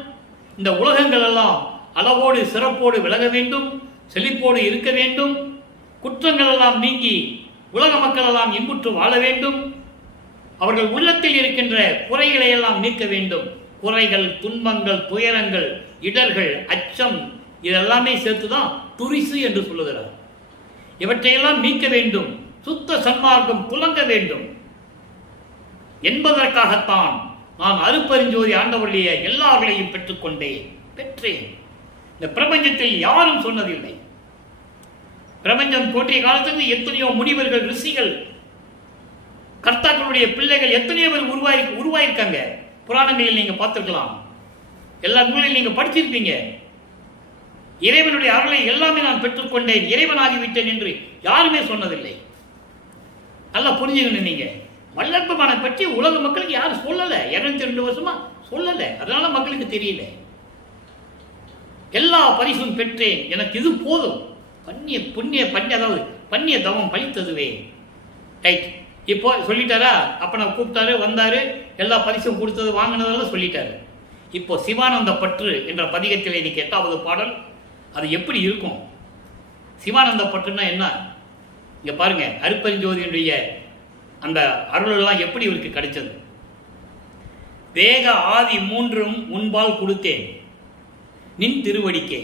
இந்த உலகங்கள் எல்லாம் அளவோடு சிறப்போடு விலக வேண்டும், செழிப்போடு இருக்க வேண்டும், குற்றங்கள் எல்லாம் நீங்கி உலக மக்கள் எல்லாம் இன்புற்று வாழ வேண்டும், அவர்கள் உள்ளத்தில் இருக்கின்ற குறைகளை எல்லாம் நீக்க வேண்டும். குறைகள், துன்பங்கள், துயரங்கள், இடர்கள், அச்சம், இதெல்லாமே சேர்த்துதான் துரிசு என்று சொல்லுகிறார். இவற்றையெல்லாம் நீக்க வேண்டும், சுத்த சன்மார்க்கம் புலங்க வேண்டும் என்பதற்காகத்தான் நான் அருப்பெருஞ்சோதி ஆண்டவருடைய எல்லாவர்களையும் பெற்றேன். இந்த பிரபஞ்சத்தில் யாரும் சொன்னதில்லை. பிரபஞ்சம் தோற்றிய காலத்திலிருந்து எத்தனையோ முனிவர்கள், ரிஷிகள், கர்த்தாக்களுடைய பிள்ளைகள் எத்தனையோ பேர் உருவாயிருக்காங்க. புராணங்களில் நீங்க பார்த்திருக்கலாம், எல்லா நூலில் நீங்க படிச்சிருப்பீங்க. இறைவனுடைய அருளை எல்லாமே நான் பெற்றுக்கொண்டேன், இறைவனாகிவிட்டேன் என்று யாருமே சொன்னதில்லை. நல்லா புரிஞ்சுக்கணும். நீங்க வல்லற்பமான பற்றி உலக மக்களுக்கு யாரும் சொல்லல, 202 வருஷமா சொல்லல, அதனால மக்களுக்கு தெரியல. எல்லா பரிசும் பெற்றேன், எனக்கு இது போதும், அதாவது பண்ணிய தவம் பழித்ததுவே. ரைட். இப்போ சொல்லிட்டாரா? அப்போ நான் கூப்பிட்டாரு, வந்தார், எல்லா பரிசும் கொடுத்தது வாங்கினதெல்லாம் சொல்லிட்டாரு. இப்போ சிவானந்த பற்று என்ற பதிகத்தில் இன்னைக்கு 8வது பாடல். அது எப்படி இருக்கும்? சிவானந்த பற்றுன்னா என்ன? இங்கே பாருங்க, அருப்பெருஞ்சோதியுடைய அந்த அருளெல்லாம் எப்படி இவருக்கு கிடைச்சது. வேக ஆதி மூன்றும் முன்பால் கொடுத்தேன் நின் திருவடிக்கே,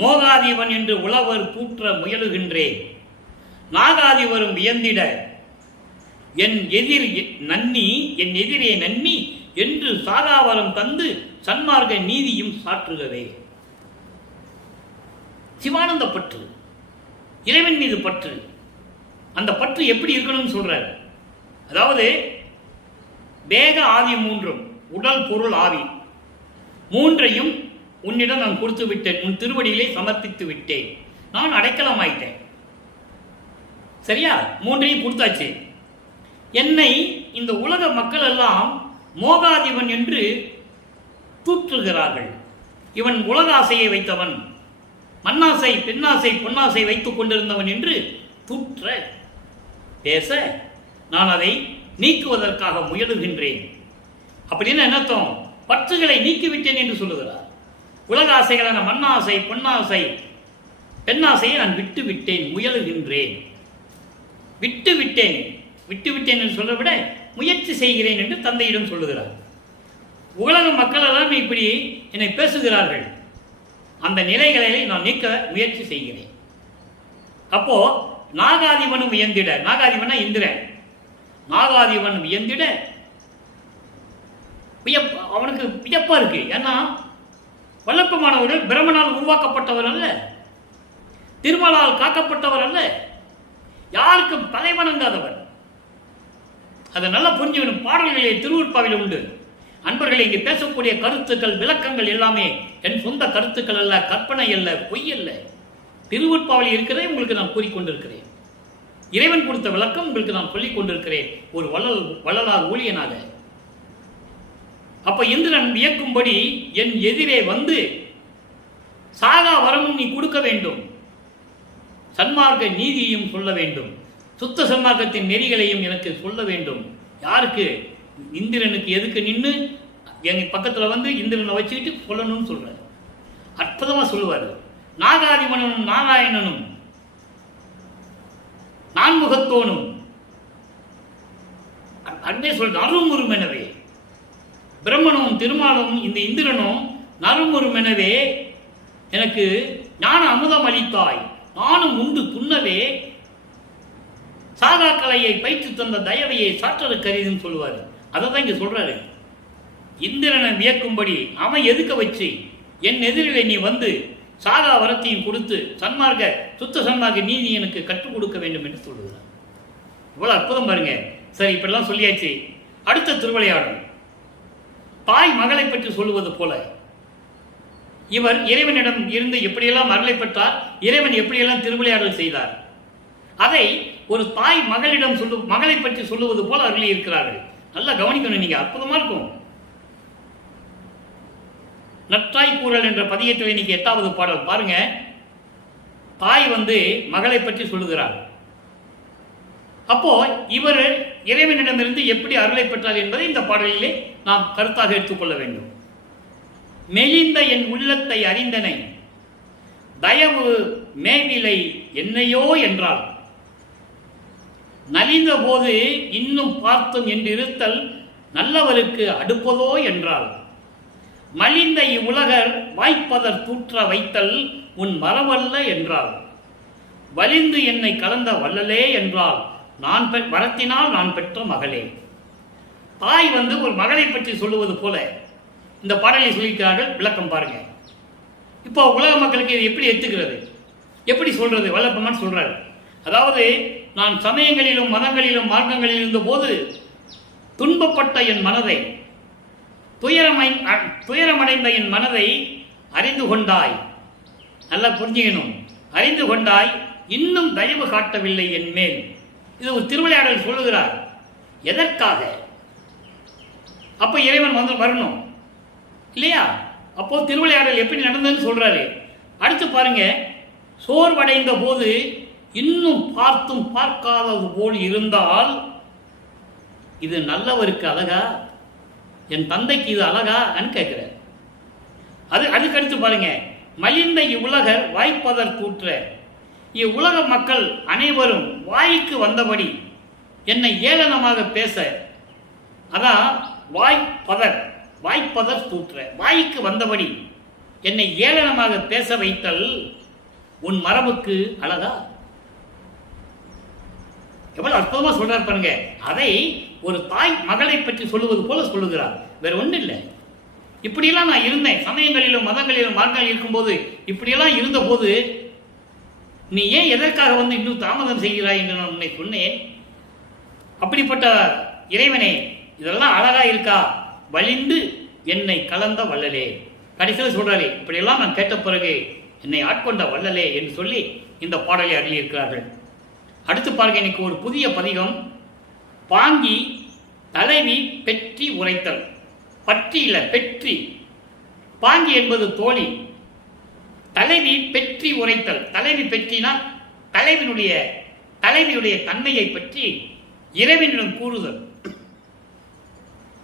மோகாதிவன் என்று உழவர் கூற்ற முயலுகின்றேன், நாகாதி வரும் வியந்திட என் எதிரே நன்னி என்று சாகாவரம் தந்து சன்மார்க்க நீதியும் சாற்றுகவே. சிவானந்த பற்று, இறைவன் மீது பற்று. அந்த பற்று எப்படி இருக்கணும்னு சொல்றார். அதாவது வேக ஆதி மூன்றும், உடல் பொருள் ஆவி மூன்றையும் உன்னிடம் நான் கொடுத்து விட்டேன், உன் திருவடியிலே சமர்ப்பித்து விட்டேன், நான் அடைக்கலம் ஆயிட்டேன். சரியா? மூன்றையும் கொடுத்தாச்சு. என்னை இந்த உலக மக்கள் எல்லாம் மோகாதிவன் என்று தூற்றுகிறார்கள். இவன் உலக ஆசையை வைத்தவன், மண்ணாசை பெண்ணாசை பொன்னாசை வைத்துக் கொண்டிருந்தவன் என்று தூற்ற பேச நான் அதை நீக்குவதற்காக முயலுகின்றேன். அப்படின்னு என்ன அர்த்தம்? பற்றுகளை நீக்கிவிட்டேன் என்று சொல்லுகிறார். உலக ஆசைகளான மண்ணாசை பொன்னாசை பெண்ணாசையை நான் விட்டு விட்டேன், முயலுகின்றேன். விட்டு விட்டேன் என்று சொல்ல விட முயற்சி செய்கிறேன் என்று தந்தையிடம் சொல்லுகிறார். உலக மக்கள் எல்லாம் இப்படி என்னை பேசுகிறார்கள், அந்த நிலைகளை நான் நீக்க முயற்சி செய்கிறேன். அப்போ நாகாதிபனும் வியந்திட, நாகாதிபனா இந்திரன், நாகாதிபன் வியந்திட அவனுக்கு வியப்பா இருக்கு. ஏன்னா வல்லப்பமானவர்கள் பிரம்மனால் உருவாக்கப்பட்டவர் அல்ல, திருமலால் காக்கப்பட்டவர் அல்ல, யாருக்கும் தலை வணங்காதவர். அதை நல்லா புரிஞ்சுக்கணும். பாடல்களே திருவுற்பாவில் உண்டு. அன்பர்களை இங்கே பேசக்கூடிய கருத்துக்கள் விளக்கங்கள் எல்லாமே என் சொந்த கருத்துக்கள் அல்ல, கற்பனை அல்ல, பொய் அல்ல. திருவுற்பாவில் இருக்கிறதை உங்களுக்கு நான் கூறிக்கொண்டிருக்கிறேன். இறைவன் கொடுத்த விளக்கம் உங்களுக்கு நான் சொல்லிக் கொண்டிருக்கிறேன், ஒரு வள்ளலார் ஊழியனாக. அப்ப இந்திரன் வியக்கும்படி என் எதிரே வந்து சாகா வரமும் நீ கொடுக்க வேண்டும், சன்மார்க்க நீதியையும் சொல்ல வேண்டும், சுத்த சன்மார்க்கத்தின் நெறிகளையும் எனக்கு சொல்ல வேண்டும். யாருக்கு? இந்திரனுக்கு. எதுக்கு நின்று எங்க பக்கத்தில் வந்து இந்திரனை வச்சுக்கிட்டு சொல்லணும்னு சொல்றாரு. அற்புதமா சொல்லுவார். நாகாதிபனும் நாராயணனும் நான்முகத்தோனும் அன்பே சொல்ற அருமுருமெனவே, பிரம்மனும் திருமாலும் இந்த இந்திரனும் நறுமுருமெனவே எனக்கு ஞான அமுதம் அளித்தாய், நானும் உண்டு துண்ணவே சாகா கலையை பயிற்று தந்த தயவையை சாற்றல் கருதுன்னு சொல்லுவார். அதை தான் இங்க சொல்றாரு. இந்திரனை வியக்கும்படி அவன் எதுக்க வச்சு என் எதிரிலே நீ வந்து சாகா வரத்தையும் கொடுத்து சன்மார்க்க சுத்த சன்மார்க்க நீதி எனக்கு கற்றுக் கொடுக்க வேண்டும் என்று சொல்லுகிறார். இவ்வளவு அற்புதம் பாருங்க. சரி, இப்படிலாம் சொல்லியாச்சு. அடுத்த திருவிளையாடல் தாய் மகளை பற்றி சொல்லுவது போல இவர் இறைவனிடம் இருந்து எப்படியெல்லாம் அருளை பெற்றார், இறைவன் எப்படியெல்லாம் திருவிளையாடல் செய்தார், அதை ஒரு தாய் மகளிடம் மகளை பற்றி சொல்லுவது போல அருளி இருக்கிறார்கள். நல்லா கவனிக்கணும் நீங்க, அற்புதமா இருக்கும். நற்றாய் கூறல் என்ற பதியத்தில் இன்னைக்கு 8வது பாடல் பாருங்க. தாய் வந்து மகளை பற்றி சொல்லுகிறார். அப்போ இவர் இறைவனிடமிருந்து எப்படி அருளை பெற்றார் என்பதை இந்த பாடலிலே நாம் கருத்தாக எடுத்துக்கொள்ள வேண்டும். மெலிந்த என் உள்ளத்தை அறிந்தனை தயவு மேவிலை என்னையோ என்றால், நலிந்த போது இன்னும் பார்த்தும் என்றிருத்தல் நல்லவருக்கு அடுப்பதோ என்றால், மலிந்த இவ்வுலகர் வாய்ப்பதற் தூற்ற வைத்தல் உன் மரவல்ல என்றால், வலிந்து என்னை கலந்த வல்லலே என்றால் நான் வரத்தினால் நான் பெற்ற மகளே. தாய் வந்து ஒரு மகளை பற்றி சொல்லுவது போல இந்த பாடலை சொல்லியிருக்கிறார்கள். விளக்கம் பாருங்க. இப்போ உலக மக்களுக்கு இது எப்படி எடுத்துக்கிறது, எப்படி சொல்றது? வல்லப்பமான் சொல்றாரு. அதாவது நான் சமயங்களிலும் மதங்களிலும் மார்க்கங்களில் இருந்த போது துன்பப்பட்ட என் மனதை, துயரமடைந்த என் மனதை அறிந்து கொண்டாய். நல்லா புரிஞ்சுக்கணும். அறிந்து கொண்டாய், இன்னும் தயவு காட்டவில்லை என் மேல். இது ஒரு திருவிளையாடல் சொல்லுகிறார். எதற்காக? அப்ப இறைவன் வந்து வரணும் இல்லையா? அப்போ திருவிளையாடல் எப்படி நடந்ததுன்னு சொல்றாரு. அடுத்து பாருங்க. சோர்வடைந்த போது இன்னும் பார்த்தும் பார்க்காதது போல் இருந்தால் இது நல்லவருக்கு அழகா, என் தந்தைக்கு இது அழகான்னு கேட்கிறார். அதுக்கடுத்து பாருங்க, மலிந்த இவ்வுலகர் வாய்ப்பதற் கூற்ற, இவ்வுலக மக்கள் அனைவரும் வாய்க்கு வந்தபடி என்னை ஏளனமாக பேச, அதான் வாய்ப்பதற் கூற்ற, வாய்க்கு வந்தபடி என்னை ஏளனமாக பேச வைத்தல் உன் மரபுக்கு அழகா. எவ்வளவு அற்புதமா சொல்றார் பாருங்க. அதை ஒரு தாய் மகளை பற்றி சொல்லுவது போல சொல்லுகிறார், வேற ஒன்றும் இல்லை. இப்படியெல்லாம் நான் இருந்தேன், சமயங்களிலும் மதங்களிலும் மார்க்கங்கள் இருக்கும்போது இப்படியெல்லாம் இருந்த போது நீ ஏன் எதற்காக வந்து இன்னும் தாமதம் செய்கிறாய் என்று நான் உன்னை சொன்னேன். அப்படிப்பட்ட இறைவனே, இதெல்லாம் அழகா இருக்கா, வலிந்து என்னை கலந்த வள்ளலே. கடைசியில் சொல்றாரு, இப்படியெல்லாம் நான் கேட்ட பிறகு என்னை ஆட்கொண்ட வள்ளலே என்று சொல்லி இந்த பாடலை அருளியிருக்கிறார்கள். அடுத்து பாருங்க, எனக்கு ஒரு புதிய பதிகம். பாங்கி தலைவி பெற்றி உரைத்தல். பற்றி இல்ல, பெற்றி. பாங்கி என்பது தோழி, தலைவி பெற்றி உரைத்தல். தலைவி பெற்றினா தலைவியுடைய தன்மையை பற்றி இறைவனிடம் கூறுதல்.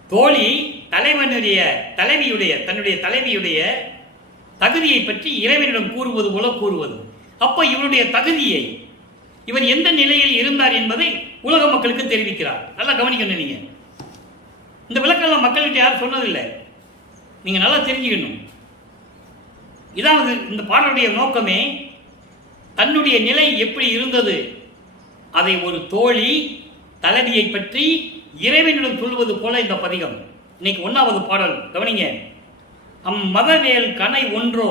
தோழி தன்னுடைய தலைவியுடைய தகுதியை பற்றி இறைவனிடம் கூறுவது போல கூறுவது. அப்ப இவனுடைய தகுதியை, இவன் எந்த நிலையில் இருந்தார் என்பதை உலக மக்களுக்கு தெரிவிக்கிறார். நல்லா கவனிக்கணும். நீங்க இந்த விளக்கெல்லாம் மக்கள்கிட்ட யாரும் சொன்னதில்லை, நீங்க நல்லா தெரிஞ்சுக்கணும். இதாவது இந்த பாடலுடைய நோக்கமே, தன்னுடைய நிலை எப்படி இருந்தது அதை ஒரு தோழி தலைவியை பற்றி இறைவனிடம் சொல்வது போல இந்த பதிகம். இன்னைக்கு 1வது பாடல் கவனிங்க. அம்மதவேல் கனை ஒன்றோ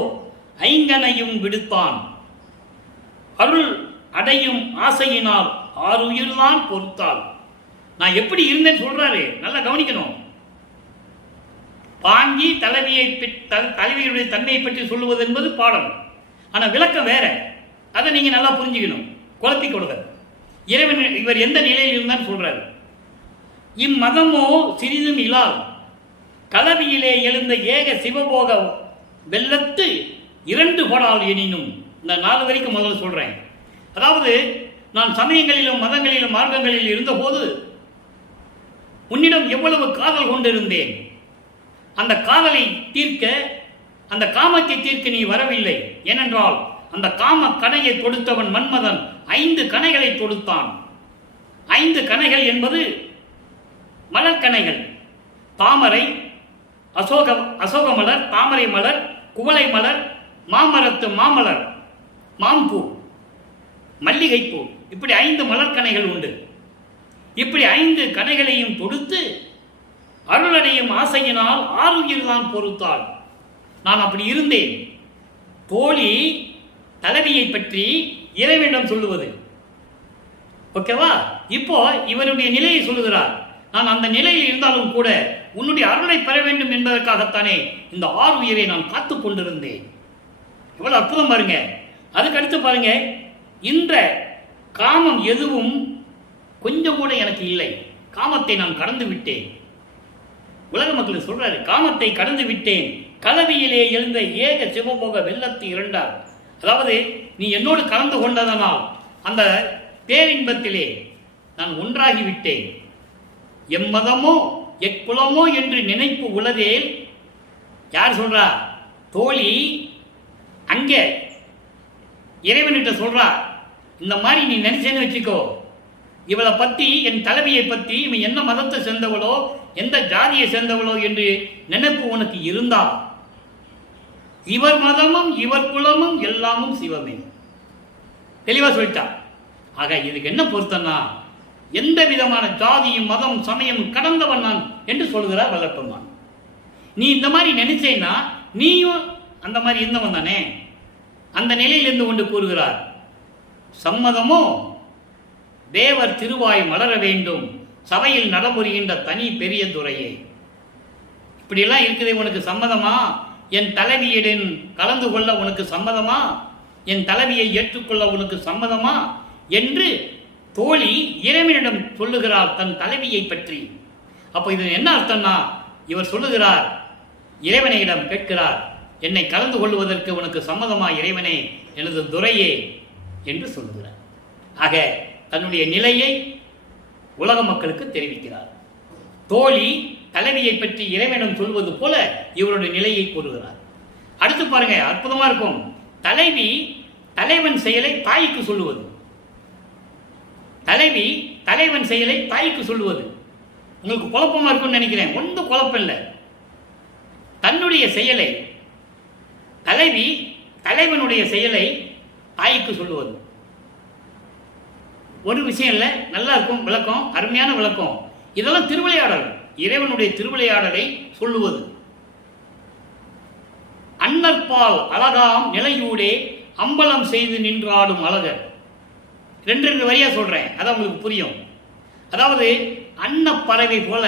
ஐங்கனையும் விடுத்தான், அருள் அடையும் ஆசையினால் ஆறுயிர்தான் பொறுத்தால். நான் எப்படி இருந்தேன்னு சொல்றாரு, நல்லா கவனிக்கணும். பாங்கி தலைவியுடைய தன்மையை பற்றி சொல்லுவது என்பது பாடல், ஆனா விளக்கம் வேற. அதை நீங்க நல்லா புரிஞ்சுக்கணும், குழப்பி கொடுக்க. இறைவன் இவர் எந்த நிலையில் இருந்தான்னு சொல்றாரு. இம்மதமோ சிறிதும் இலால் கலவியிலே எழுந்த ஏக சிவபோக வெள்ளத்து 2 கோடால் எனினும். இந்த 4 வரைக்கும் முதல்ல சொல்றேன். அதாவது, நான் சமயங்களிலும் மதங்களிலும் மார்க்கங்களில் இருந்தபோது உன்னிடம் எவ்வளவு காதல் கொண்டிருந்தேன். அந்த காதலை தீர்க்க, அந்த காமத்தை தீர்க்க நீ வரவில்லை. ஏனென்றால் அந்த காம கணையை தொடுத்தவன் மன்மதன் 5 கணைகளை தொடுத்தான். 5 கணைகள் என்பது மலர்கணைகள். தாமரை, அசோக மலர், தாமரை மலர், குவளை மலர், மாமரத்து மாமலர், மாம்பூ, மல்லிகைப்பூ, இப்படி 5 மலர்கணைகள் உண்டு. இப்படி 5 கணைகளையும் தொடுத்து அருளடையும் ஆசையினால் ஆறுயிர்தான் பொறுத்தாள். நான் அப்படி இருந்தேன். தோழி தலைவியை பற்றி இறைவனிடம் சொல்லுவது. ஓகேவா? இப்போ இவருடைய நிலையை சொல்லுகிறார். நான் அந்த நிலையில் இருந்தாலும் கூட உன்னுடைய அருளை பெற வேண்டும் என்பதற்காகத்தானே இந்த ஆறுயிரை நான் காத்து கொண்டிருந்தேன். எவ்வளவு அற்புதம் பாருங்க. அதுக்கு அடுத்து பாருங்க, இந்த காமம் எதுவும் கொஞ்சம் கூட எனக்கு இல்லை. காமத்தை நான் கடந்து விட்டேன். உலக மக்களுக்கு சொல்றாரு, காமத்தை கடந்து விட்டேன். கலவியிலே எழுந்த ஏக சிவபோக வெள்ளத்து 2. அதாவது, நீ என்னோடு கலந்து கொண்டதனால் அந்த பேரின்பத்திலே நான் ஒன்றாகி விட்டேன். எம்மதமோ எக்குலமோ என்று நினைப்பு உளதேல். யார் சொல்றா? தோழி அங்கே இறைவன்கிட்ட சொல்றா, இந்த மாதிரி நீ நினைச்சேன்னு வச்சுக்கோ, இவளை பத்தி, என் தலைவியை பத்தி, இவன் என்ன மதத்தை சேர்ந்தவளோ, எந்த ஜாதியை சேர்ந்தவளோ என்று நினைப்பு உனக்கு இருந்தா, இவர் மதமும் இவர் குலமும் எல்லாமும் சிவமே. தெளிவா சொல்லிட்டா. ஆக இதுக்கு என்ன பொருத்தம்னா, எந்த விதமான ஜாதியும் மதம் சமயம் கடந்தவன் நான் என்று சொல்கிறார் வல்லற்பெருமான். நீ இந்த மாதிரி நினைச்சேன்னா நீயும் அந்த மாதிரி இருந்தவன் தானே. அந்த நிலையிலிருந்து கொண்டு கூறுகிறார், சம்மதமோ தேவர் திருவாய் மலர வேண்டும், சபையில் நடைமுறைகின்ற தனி பெரிய துறையே. இப்படியெல்லாம் இருக்குதே, உனக்கு சம்மதமா? என் தலைவியுடன் கலந்து கொள்ள உனக்கு சம்மதமா? என் தலைவியை ஏற்றுக்கொள்ள உனக்கு சம்மதமா என்று தோழி இறைவனிடம் சொல்லுகிறார் தன் தலைவியை பற்றி. அப்போ இது என்ன அர்த்தம்னா, இவர் சொல்லுகிறார், இறைவனையிடம் கேட்கிறார், என்னை கலந்து கொள்வதற்கு உனக்கு சம்மதமா இறைவனே, எனது துரையே என்று சொல்லுகிறார். ஆக தன்னுடைய நிலையை உலக மக்களுக்கு தெரிவிக்கிறார். தோழி தலைவியை பற்றி இறைவனிடம் சொல்வது போல இவருடைய நிலையை கூறுகிறார். அடுத்து பாருங்க, அற்புதமா இருக்கும். தலைவி தலைவன் செயலை தாய்க்கு சொல்லுவது. தலைவி தலைவன் செயலை தாய்க்கு சொல்லுவது. உங்களுக்கு குழப்பமா இருக்கும்னு நினைக்கிறேன். ஒன்றும் குழப்பம் இல்லை. தன்னுடைய செயலை தலைவி தலைவனுடைய செயலை தாய்க்கு சொல்லுவது. ஒரு விஷயம் இல்லை, நல்லா இருக்கும் விளக்கம், அருமையான விளக்கம். இதெல்லாம் திருவிளையாடல், இறைவனுடைய திருவிளையாடலை சொல்லுவது. அன்னற்பால் அழகாம் நிலையூடே அம்பலம் செய்து நின்றாடும் அழகர். ரெண்டு வரியா சொல்றேன், அதான் உங்களுக்கு புரியும். அதாவது அன்னப்பறவை போல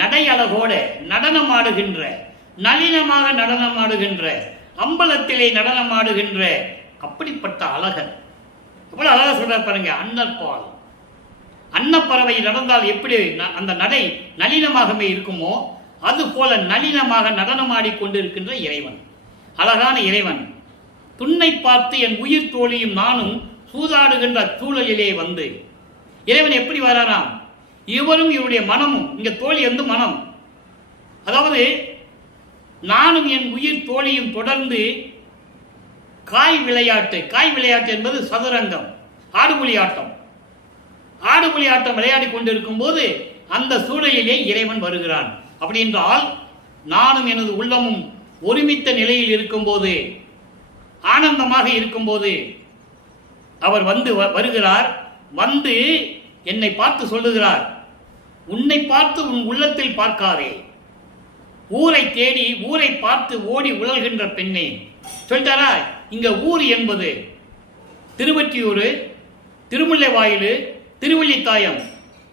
நடை அழகோட நடனமாடுகின்ற, நளினமாக நடனமாடுகின்ற, அம்பலத்திலே நடனமாடுகின்ற அப்படிப்பட்ட அழகர். அவ்வளவு அழகா சொல்ற பாருங்க. அன்னற்பால், அன்னப்பறவை நடந்தால் எப்படி அந்த நடை நளினமாகவே இருக்குமோ அது போல நளினமாக நடனமாடி கொண்டிருக்கின்ற இறைவன், அழகான இறைவன். துன்னை பார்த்து என் உயிர் தோழியும் நானும் சூதாடுகின்ற சூழலிலே வந்து இறைவன் எப்படி வராராம்? இவரும் இவருடைய மனமும், இங்க தோழி வந்து மனம். அதாவது நானும் என் உயிர் தோழியும் தொடர்ந்து காய் விளையாட்டு, காய் விளையாட்டு என்பது சதுரங்கம், ஆடுபுலி ஆட்டம், ஆடுபுலி ஆட்டம் விளையாடி கொண்டிருக்கும் போது அந்த சூழலிலே இறைவன் வருகிறான். அப்படி என்றால் நானும் எனது உள்ளமும் ஒருமித்த நிலையில் இருக்கும்போது, ஆனந்தமாக இருக்கும்போது அவர் வந்து வருகிறார். வந்து என்னை பார்த்து சொல்லுகிறார், உன்னை பார்த்து உன் உள்ளத்தில் பார்க்காதே, ஊரை தேடி ஊரை பார்த்து ஓடி உழல்கின்ற பெண்ணே. சொல்லிட்டாரா? இங்க ஊர் என்பது திருவொற்றியூர், திருமுல்லைவாயில், திருவல்லித்தாயம்.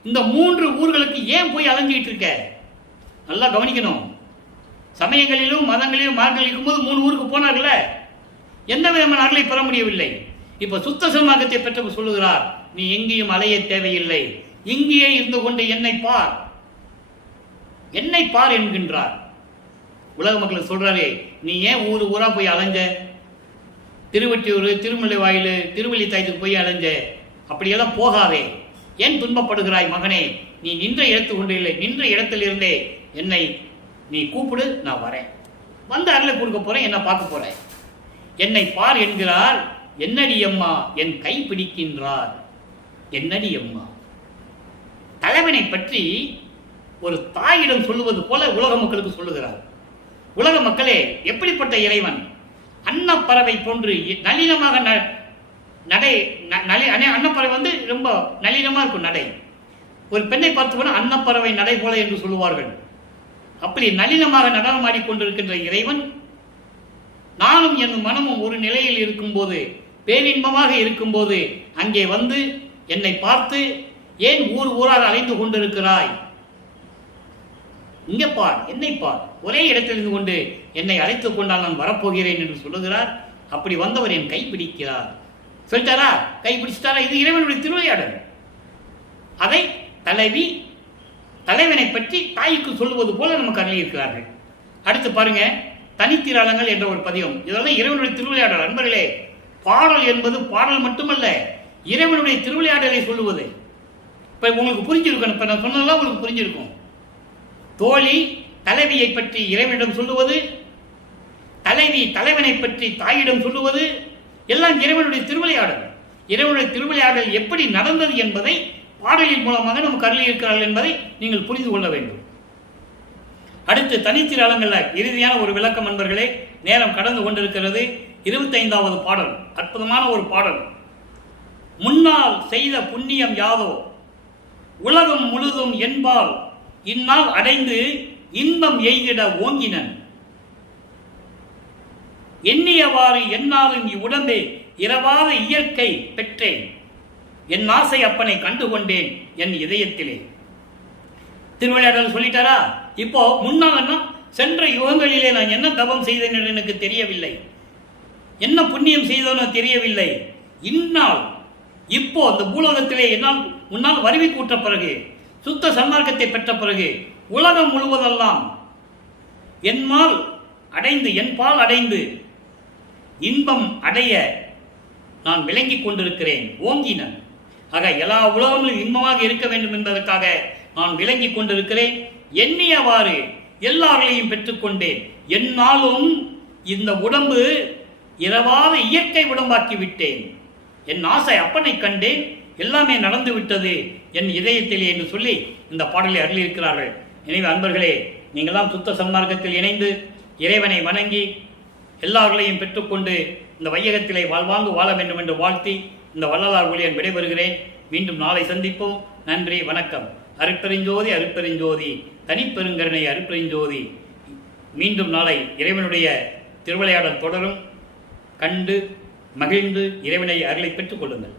இந்த 3 ஊர்களுக்கு ஏன் போய் அலைஞ்சிட்டு இருக்க? நல்லா கவனிக்கணும். சமயங்களிலும் மதங்களிலும் மார்க்கங்கள் இருக்கும்போது 3 ஊருக்கு போனார்கள, எந்த விதமான அருளை பெற முடியவில்லை. இப்ப சுத்த சன்மார்க்கத்தை பெற்றவர் சொல்லுகிறார், நீ எங்கேயும் அலைய தேவையில்லை, இங்கேயே இருந்து கொண்டு என்னை பார், என்னை பார் என்கின்றார். உலக மக்களுக்கு சொல்றாரு, நீ ஏன் ஊரு ஊரா போய் அலைஞ்ச? திருவொற்றியூர், திருமுல்லைவாயில், திருவல்லித்தாயத்துக்கு போய் அலைஞ்ச? அப்படியெல்லாம் போகாதே. ஏன் துன்பப்படுகிறாய் மகனே? நீ நின்ற இடத்து கொண்டு இல்லை, நின்ற இடத்திலிருந்தே என்னை நீ கூப்பிடு, நான் வரேன், வந்து அருளை கொடுக்க போறேன், என்ன பார்க்க போறேன், என்னை பார் என்கிறார். என்னடி அம்மா என் கை பிடிக்கின்றார், என்னடி அம்மா. தலைவனை பற்றி ஒரு தாயிடம் சொல்லுவது போல உலக மக்களுக்கு சொல்லுகிறார். உலக மக்களே, எப்படிப்பட்ட இறைவன்! அன்னப்பறவை போன்று நளினமாக நடை, அன்னப்பறவை வந்து ரொம்ப நளினமா இருக்கும் நடை. ஒரு பெண்ணை பார்த்து போன அன்னப்பறவை நடை போல என்று சொல்லுவார்கள். அப்படி நளினமாக நடனமாடி கொண்டிருக்கின்ற இறைவன், நானும் என் மனமும் ஒரு நிலையில் இருக்கும்போது, பேரின்பமாக இருக்கும்போது அங்கே வந்து என்னை பார்த்து, ஏன் ஊர் ஊராக அலைந்து கொண்டிருக்கிறாய், இங்கே பார், என்னை பார், ஒரே இடத்தில் இருந்து கொண்டு என்னை அழைத்துக் கொண்டால் நான் வரப்போகிறேன் என்று சொல்லுகிறார். அப்படி வந்தவர் என் கை பிடிக்கிறார். சொல்லிட்டாரா? கை பிடிச்சிட்டாரா? இது இறைவனுடைய திருவிளையாடல். அதை தலைவி தலைவனை பற்றி தாய்க்கு சொல்லுவது போல நமக்கு அருளியிருக்கிறார்கள். அடுத்து பாருங்க, தனித்திராளங்கள் என்ற ஒரு பதியம். இதெல்லாம் இறைவனுடைய திருவிளையாடல். அன்பர்களே, பாடல் என்பது பாடல் மட்டுமல்ல, இறைவனுடைய திருவிளையாடலை சொல்லுவது. இப்ப உங்களுக்கு புரிஞ்சிருக்கணும். இப்ப நான் சொன்னதெல்லாம் உங்களுக்கு புரிஞ்சிருக்கும். தோழி தலைவியை பற்றி இறைவனிடம் சொல்லுவது, தலைவி தலைவனை பற்றி தாயிடம் சொல்லுவது, எல்லாம் இறைவனுடைய திருவிளையாடல். இறைவனுடைய திருவிளையாடல் எப்படி நடந்தது என்பதை பாடலின் மூலமாக நமக்கு அருளியிருக்கிறார்கள் என்பதை நீங்கள் புரிந்து கொள்ள வேண்டும். அடுத்து தனித்திராளங்கள்ல இறுதியான ஒரு விளக்கம். நண்பர்களே, நேரம் கடந்து கொண்டிருக்கிறது. 25வது பாடல் அற்புதமான ஒரு பாடல். முன்னால் செய்த புண்ணியம் யாதோ உலகம் முழுதும் என்பால் இந்நாள் அடைந்து இன்பம் எய்திட ஓங்கினன், எண்ணியவாறு என்னாலும் இவ்வுடம்பே இரவாத இயற்கை பெற்றேன், என் ஆசை அப்பனை கண்டுகொண்டேன் என் இதயத்திலே. திருவிளையாடல் சொல்லிட்டாரா? இப்போ முன்னாலன்னா சென்ற யுகங்களிலே நான் என்ன தவம் செய்தேன் என்று எனக்கு தெரியவில்லை, என்ன புண்ணியம் செய்தோன்னு தெரியவில்லை. இந்நாள் இப்போ அந்த பூலோகத்திலே என்னால் முன்னால் வருவி கூட்ட பிறகு, சுத்த சன்மார்க்கத்தை பெற்ற பிறகு, உலகம் முழுவதெல்லாம் என்மால் அடைந்து, என்பால் அடைந்து இன்பம் அடைய நான் விளங்கிக் கொண்டிருக்கிறேன். ஓங்கினன். ஆக எல்லா உலகங்களும் இன்பமாக இருக்க வேண்டும் என்பதற்காக நான் விளங்கிக் கொண்டிருக்கிறேன். எண்ணியவாறு எல்லாரையும் பெற்றுக்கொண்டேன். என்னாலும் இந்த உடம்பு இரவாத இயற்கை உடம்பாக்கி விட்டேன். என் ஆசை அப்பனை கண்டேன், எல்லாமே நடந்து விட்டது என் இதயத்திலே என்று சொல்லி இந்த பாடலை அருளியிருக்கிறார்கள். எனவே அன்பர்களே, நீங்களாம் சுத்த சன்மார்க்கத்தில் இணைந்து இறைவனை வணங்கி எல்லார்களையும் பெற்றுக்கொண்டு இந்த வையகத்திலே வாழ்வாங்கு வாழ வேண்டும் என்று வாழ்த்தி இந்த வள்ளலார் ஊழியன் விடைபெறுகிறேன். மீண்டும் நாளை சந்திப்போம். நன்றி, வணக்கம். அருட்பெருஞ்சோதி அருட்பெருஞ்சோதி தனிப்பெருங்கருணை அருட்பெருஞ்சோதி. மீண்டும் நாளை இறைவனுடைய திருவிளையாடல் தொடரும். கண்டு மகிழ்ந்து இறைவனை அருளை பெற்றுக் கொள்ளுங்கள்.